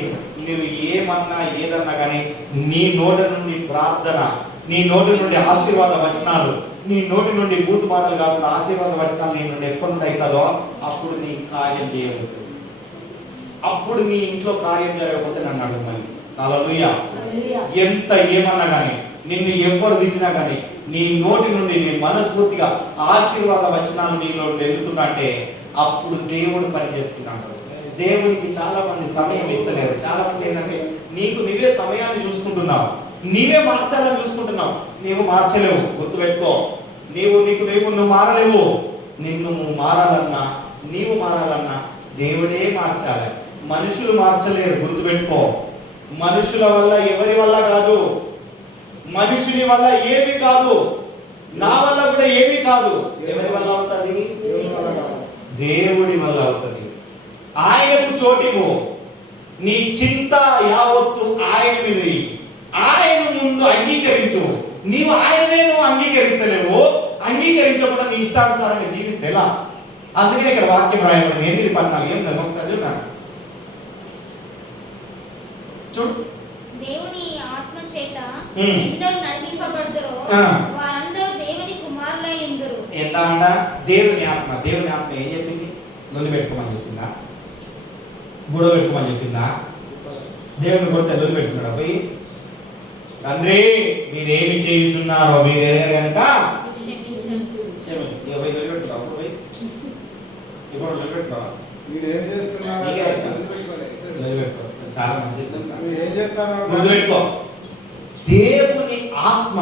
నువ్వు ఏమన్నా ఏదన్నా కానీ నీ నోటి నుండి ప్రార్థన, నీ నోటి నుండి ఆశీర్వాద వచనాలు, నీ నోటి నుండి బూతు మాటలు కాకుండా ఆశీర్వాద వచనాలు నీ నుండి ఎప్పటి నుండి అవుతుందో అప్పుడు నీ కార్యం చేయబోతుంది. అప్పుడు నీ ఇంట్లో కార్యం జరగకపోతే నన్ను అడుగుమని. హల్లెలూయా. ఎంత ఏమన్నా కానీ, నిన్ను ఎవరు తిట్టినా కానీ నీ నోటి నుండి నీ మనస్ఫూర్తిగా ఆశీర్వాద వచనాలు నీలో వెళ్తున్నట్టే అప్పుడు దేవుడు పనిచేస్తున్నాడు. దేవుడికి చాలా మంది సమయం ఇస్తలేరు. చాలా మంది ఏంటంటే నీకు నీవే సమయాన్ని చూసుకుంటున్నావు, నీవే మార్చాలని చూసుకుంటున్నావు. నీవు మార్చలేవు, గుర్తుపెట్టుకో. నువ్వు మారలేవు. నువ్వు మారాలన్నా, నీవు మారాలన్నా దేవుడే మార్చాలి. మనుషులు మార్చలేరు, గుర్తుపెట్టుకో. మనుషుల వల్ల, ఎవరి వల్ల కాదు, మనుషుని వల్ల ఏమి కాదు, నా వల్ల కూడా ఏమి కాదు. ఎవరి వల్ల అవుతుంది? దేవుడి వల్ల అవుతుంది. ఆయనకు చోటివు, నీ చింత యావత్తు ఆయన మీద, ఆయన ముందు అంగీకరించు. నీవు ఆయననే నువ్వు అంగీకరిస్తలేవు, అంగీకరించకుండా నీ ఇష్టానుసారంగా జీవిస్తే ఎలా? అందుకనే ఇక్కడ వాక్యం రాయబడింది 8:14. ఏం లేదు, ఒకసారి చూడండి. చూడు, దేవుని ఆత్మ చేత ఎందరూ నడిపింపబడుతారో వారందరూ దేవుని కుమారులై ఉందురు. ఎంత అంట దేవుని ఆత్మ. దేవుని ఆత్మ ఏం చెప్పింది? లొల్లి పెట్టుకోమని చెప్పిందా? గొడవ పెట్టుకోమని చెప్పిందా? దేవుని కొడితే లొల్లి పెట్టుకున్నాడు పోయి, తండ్రి మీరేమి చేయుచున్నారో మీరు కనుక మీరు ఏం చేస్తున్నారు? చాలా మంచిది. మీరు ఏం చేస్తారో గుర్తుపెట్టుకో, దేవుని ఆత్మ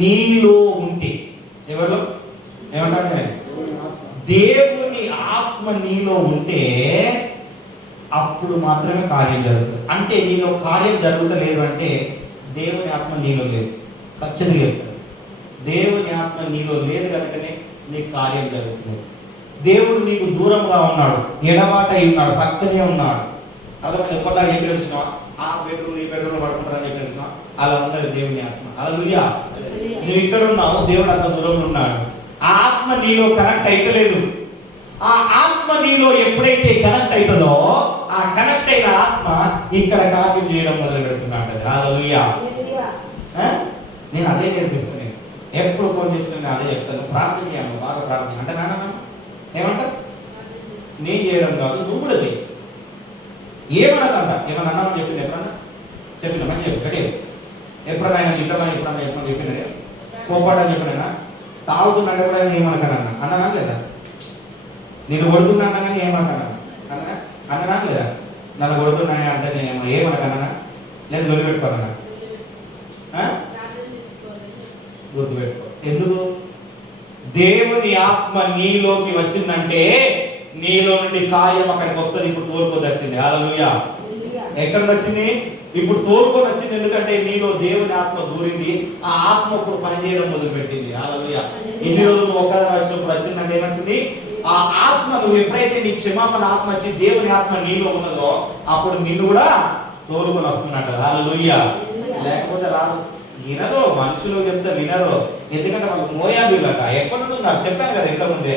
నీలో ఉంటే, ఎవరిలో ఏమంటారు? దేవుని ఆత్మ నీలో ఉంటే అప్పుడు మాత్రమే కార్యం జరుగుతుంది. అంటే నీలో కార్యం జరుగుతలేదు అంటే దేవుని ఆత్మ నీలో లేదు. ఖచ్చితంగా చెప్తారు, దేవుని ఆత్మ నీలో లేదు కనుకనే నీకు కార్యం జరుగుతుంది. దేవుడు నీకు దూరంగా ఉన్నాడు, ఎడబాట అయి ఉన్నాడు, పక్కనే ఉన్నాడు. అదొకటి ఎప్పటిలా ఏం తెలుసినావా? ఆ బెడ్రూమ్ ఈ బెడ్రూమ్ పడుకుంటారని ఏం తెలిసినా? అలా ఉన్నది దేవుని ఆత్మ. హల్లెలూయా. నువ్వు ఇక్కడ ఉన్నావు, దేవుడు అంత దూరంలో ఉన్నాడు. ఆ ఆత్మ నీలో కనెక్ట్ అయితలేదు. ఆ ఆత్మ నీలో ఎప్పుడైతే కనెక్ట్ అవుతుందో ఆ కనెక్ట్ అయిన ఆత్మ ఇక్కడ కార్యం చేయడం మొదలు పెడుతున్నాడు. హల్లెలూయా. నేను అదే నేర్పిస్తాను. నేను ఎప్పుడు ఫోన్ చేసిన అదే చెప్తాను, ప్రార్థన చేయాలి, బాగా ప్రార్థన. అంటే నాన్న ఏమంటా, నేను చేయడం కాదు, నువ్వు కూడా చేయి. ఏమనకంట, ఏమన్నా అన్నామని చెప్పింది ఎప్పుడన్నా? చెప్పిన మంచి చెప్పి గట్టి ఎప్పుడన్నా ఆయన తిట్టమని ఎప్పుడన్నా చెప్పిన కోపాడని చెప్పినా, తాగుతున్నట్టు కూడా ఏమనకనన్నా అన్నా లేదా? నేను కొడుతున్నా కానీ ఏమన్నా అన్నా లేదా? నన్ను కొడుతున్నాయా అంటే నేను ఏమనకన్నా లేదు, లొల్లి పెట్టుకోనన్నా. గుర్తుపెట్టుకో. ఎందుకు? దేవుని ఆత్మ నీలోకి వచ్చిందంటే నీలో నుండి కార్యం అక్కడికి వస్తుంది. ఇప్పుడు తోలుకొని వచ్చింది. హల్లెలూయా. ఎక్కడ వచ్చింది? ఇప్పుడు తోలుకొని వచ్చింది. ఎందుకంటే నీలో దేవుని ఆత్మ దూరింది. ఆ ఆత్మ ఇప్పుడు పనిచేయడం మొదలుపెట్టింది. హల్లెలూయా. ఇన్ని రోజులు ఒకదాని వచ్చినప్పుడు వచ్చిందంటే ఏమొచ్చింది? ఆ ఆత్మ, నువ్వు ఎప్పుడైతే నీ క్షమాపణ ఆత్మ వచ్చి దేవుని ఆత్మ నీలో ఉన్నదో అప్పుడు నిన్ను కూడా తోలుకొని వస్తున్నట్టు. హల్లెలూయా. లేకపోతే రాదు. వినరు, మనుషులు చెప్తే వినరు. ఎందుకంటే వాళ్ళకి మోయాబీలట. ఎప్పటి నుండి నాకు చెప్పాను కదా ఇంతకుముందే,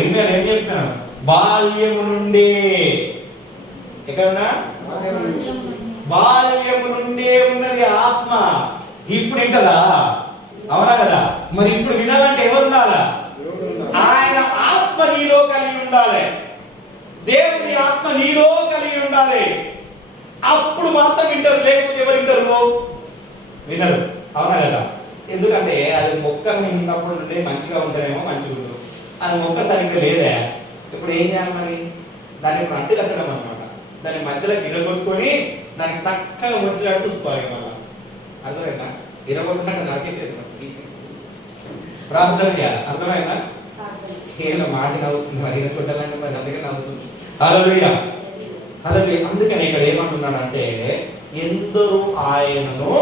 ఏం చెప్పాను? బాల్యము నుండే. ఎక్కడున్నా? బాల్యము నుండే ఉన్నది ఆత్మ. ఇప్పుడు వింటదా? అవునా కదా? మరి ఇప్పుడు వినాలంటే ఎవరు ఉండాలా? ఆయన ఆత్మ నీలో కలిగి ఉండాలి. దేవుని ఆత్మ నీలో కలిగి ఉండాలి. అప్పుడు మాత్రం వింటారు. లేకపోతే ఎవరు వింటారు? వినరు. అవునా కదా? ఎందుకంటే అది మొక్క ఉన్నప్పుడు నుండి మంచిగా ఉంటేనేమో మంచిగా ఉంటుంది. అది మొక్క సరిగ్గా లేదే. ఇప్పుడు ఏం చేయాలి మరి? దాన్ని ఇప్పుడు అంటు కట్టడం అనమాట. దాన్ని మధ్యలో ఇరగొట్టుకొని దానికి చక్కగా వచ్చేటట్టు చూసుకోవాలి. మళ్ళీ అర్థమైందా? ఇరగొట్టుకుంటే నరికేసేది. ప్రార్థన చేయాలి. అర్థమైందా? కేవలం మాట నవ్వుతుంది, మరి చూడాలంటే మరి అందుకే నవ్వుతుంది. హల్లెలూయా. హల్లెలూయా. అందుకని ఇక్కడ ఏమంటున్నాడంటే, ఎందరూ ఆయనను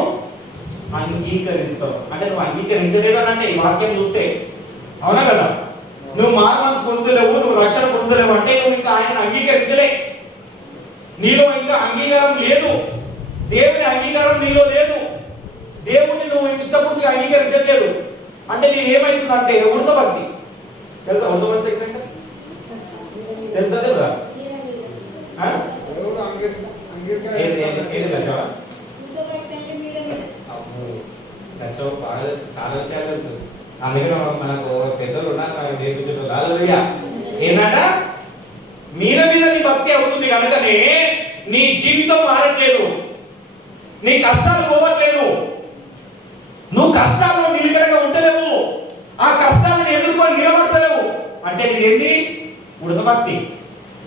అంగీకరిస్తావు. అంటే నువ్వు అంగీకరించలేదు అని అంటే ఈ వాక్యం చూస్తే, అవునా కదా? నువ్వు మారుమనసు పొందలేవు, నువ్వు రక్షణ పొందలేవు అంటే నువ్వు ఇంకా ఆయన అంగీకరించలే. నీలో ఇంకా అంగీకారం లేదు. దేవుని అంగీకారం నీలో లేదు. దేవుని నువ్వు ఇష్టపూర్తిగా అంగీకరించట్లేదు అంటే నీకు ఏమైతుందంటే ఉడతభక్తి. తెలుసా ఉడతభక్తి? తెలుసా? తెలుసా? బాగా తెలుసు, చాలా విషయాలు తెలుసు. అందుకని మనకు పెద్దలు ఉన్నారు, నేర్పించడం. హల్లెలూయా. ఏంటంట? మీద మీద నీ భక్తి అవుతుంది కనుకనే నీ జీవితం మారట్లేదు, నీ కష్టాలు పోవట్లేదు, నువ్వు కష్టాల్లో నిలకడగా ఉండలేవు, ఆ కష్టాలను ఎదుర్కొని నిలబడతలేవు అంటే నీదేంటి? ఉడతభక్తి.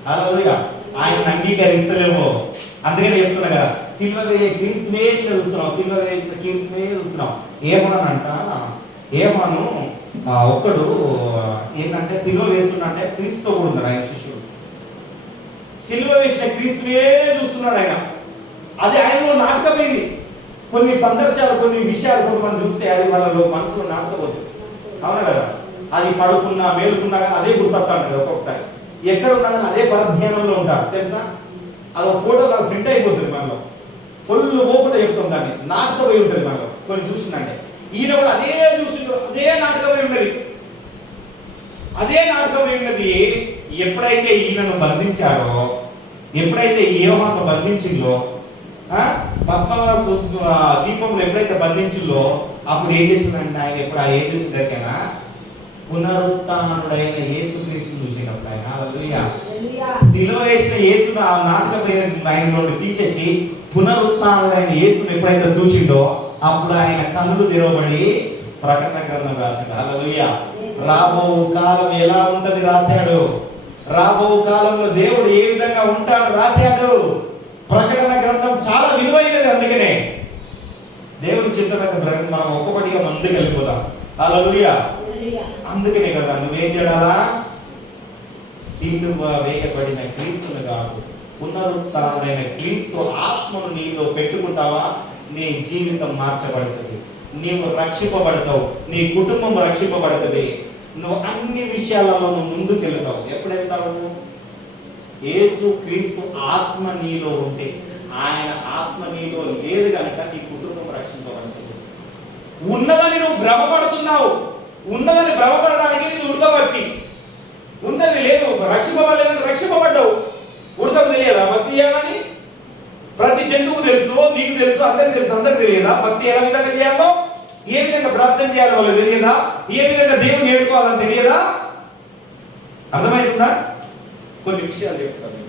హల్లెలూయా. ఆయన అంగీకరిస్తలేవు. అందుకని చెప్తున్నా కదా, సిల్వ క్రీస్తునే చూస్తున్నాం, సిల్వ కీర్తినే చూస్తున్నాం. ఏమనంట, ఏమను ఒక్కడు ఏంటంటే సిల్వ వేస్తున్నట్టే క్రీస్తుతో కూడా ఉన్నాడు ఆయన శిష్యుడు. సిల్వ వేసిన క్రీస్తునే చూస్తున్నాడు ఆయన. అది ఆయనలో నాటకమైంది. కొన్ని సందర్శాలు, కొన్ని విషయాలు కొంతమంది చూస్తే అది వాళ్ళలో మనసులో నాటకపోతుంది. అవునా కదా? అది పడుకున్నా మేలుకున్నా కానీ అదే గుర్తొస్తాడు ఒక్కొక్కసారి. ఎక్కడ ఉన్నా కానీ అదే పరధ్యానంలో ఉంటారు. తెలుసా? అది ఒక ఫోటో నాకు ప్రింట్ అయిపోతుంది మనలో. పొల్లు పోకుండా చెప్తాం దాన్ని. నాటకమై ఉంటుంది మనలో. కొన్ని చూసిందంటే ఈయన కూడా అదే చూసిండు, అదే నాటకమై ఉన్నది, అదే నాటకమై ఉన్నది. ఎప్పుడైతే ఈయనను బంధించాడో, ఎప్పుడైతే యోహాను బంధించిందో, పద్మవాస దీపంలో ఎప్పుడైతే బంధించిందో అప్పుడు ఏం చేసిందంటే ఆయన ఎప్పుడు ఏం చేసిన దగ్గర పునరుత్థానుడైన యేసుక్రీస్తుని చూసినప్పుడు ఆయన హల్లెలూయా సిలువ వేసిన యేసును ఆ నాటకమైన ఆయన నుండి తీసేసి పునరుత్థానుడైన యేసును ఎప్పుడైతే చూసిండో అప్పుడు ఆయన కన్నులు తెరవబడి ప్రకటన గ్రంథం రాశాడు హల్లెలూయా. రాబో కాలం ఎలా ఉంటది రాశాడు. రాబో కాలంలో దేవుడు ఏ విధంగా ఉంటాడు రాశాడు. ప్రకటన గ్రంథం చాలా విలువైనది. అందుకనే దేవుని చిత్తమైన గ్రంథం మనం ఒక్కొక్కటిగా ముందుకు వెళ్ళిపోదాం హల్లెలూయా. అందుకనే కదా నువ్వేం చేయాలా, సిలువ వేయబడిన క్రీస్తును కాదు పునరుత్థానుడైన క్రీస్తు ఆత్మను నీలో పెట్టుకుంటావా, నీ జీవితం మార్చబడుతుంది, నీవు రక్షింపబడతావు, నీ కుటుంబం రక్షింపబడుతుంది, నువ్వు అన్ని విషయాలలో నువ్వు ముందుకు వెళ్తావు. ఎప్పుడు వెళ్తావు? యేసు క్రీస్తు ఆత్మ నీలో ఉంటే, ఆయన ఆత్మ నీలో లేదు కనుక నీ కుటుంబం రక్షింపబడుతుంది. ఉన్నదని నువ్వు భ్రమపడుతున్నావు, ఉన్నదని భ్రమపడడానికి నీది ఉడకబట్టి, ఉన్నది లేదు రక్షింపబడలేదని రక్షింపబడ్డావు. ఉడతకు తెలియదా భక్తి చేయాలని? ప్రతి జంతువుకు తెలుసు, నీకు తెలుసు, అందరికి తెలుసు. అందరికి తెలియదా భక్తి ఎలా విధంగా చేయాలో, ఏ విధంగా ప్రార్థన చేయాలో వాళ్ళకి తెలియదా, ఏ విధంగా దేవుని ఏడుకోవాలని తెలియదా? అర్థమవుతుందా? కొన్ని విషయాలు చెప్తాను.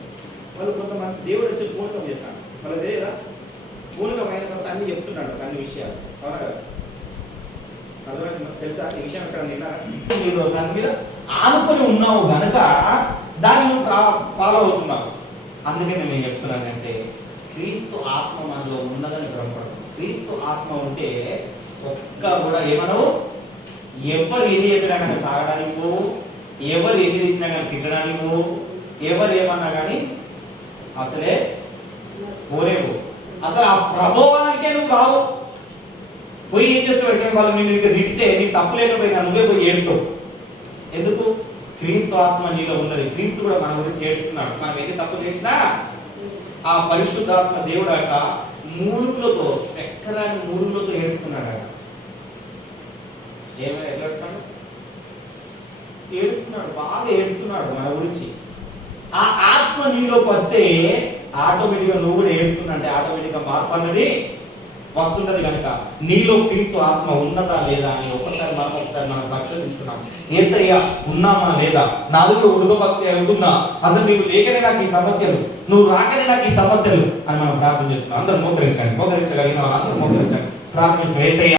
వాళ్ళు కొంతమంది దేవుడు వచ్చి పూనకం చేస్తాడు, వాళ్ళకి తెలియదా? పూనకం అయిన తర్వాత అన్ని చెప్తున్నాడు అన్ని విషయాలు. అవునా కదా? అర్థమైంది తెలుసా? ఈ విషయం ఎక్కడ నిన్న దాని మీద ఆనుకొని ఉన్నావు గనక దాన్ని నువ్వు ఫాలో అవుతున్నావు. అందుకని నేను చెప్తున్నానంటే క్రీస్తు ఆత్మ మనలో ఉన్నదని భ్రమపడదు. క్రీస్తు ఆత్మ ఉంటే ఒక్క కూడా ఏమనవు, ఎవరు ఎన్ని చెప్పినా కానీ తాగడానికి పోవు, ఎవరు ఎన్ని తిట్టినా కానీ తిట్టడానికి పోవు, ఎవరు ఏమన్నా కానీ అసలే పోలేవు. అసలు ఆ ప్రభావానికే నువ్వు కావు. పోయి ఏం చేస్తావు? వాళ్ళు నేను ఇంకా తిడితే నీకు తప్పు లేకపోయినా నువ్వే పోయి ఏడుతావు. ఎందుకు? క్రీస్తు ఆత్మ నీలో ఉన్నది. క్రీస్తు కూడా మన గురించి ఏడుస్తున్నాడు. మనం ఎన్ని తప్పు చేసినా ఆ పరిశుద్ధాత్మ దేవుడు అట మూలుగులతో, ఎక్కరాని మూలుగులతో ఏడుస్తున్నాడు అట. ఏమైనా ఎట్లా ఏడుస్తున్నాడు, బాగా ఏడుస్తున్నాడు మన గురించి. ఆ ఆత్మ నీలో పడితే ఆటోమేటిక్గా నువ్వు కూడా ఏడుస్తున్నా అంటే ఆటోమేటిక్గా మార్పు అన్నది వస్తుంటది. కనుక నీలో క్రీస్తు ఆత్మ ఉన్నదా లేదా అని ఒకసారి మనం పరిశోధించుకున్నాం. ఏసయ్యా ఉన్నామా లేదా, నాలో ఉడకభక్తి అవుతుందా, అసలు నీవు లేకనే నాకు ఈ సమస్యలు, నువ్వు రాకనే నాకు ఈ సమస్యలు అని మనం ప్రార్థన చేస్తున్నాం. అందరూ మోకరించండి, మోకరించగలిగిన అందరూ మోకరించండి, ప్రార్థన. ఏసయ్యా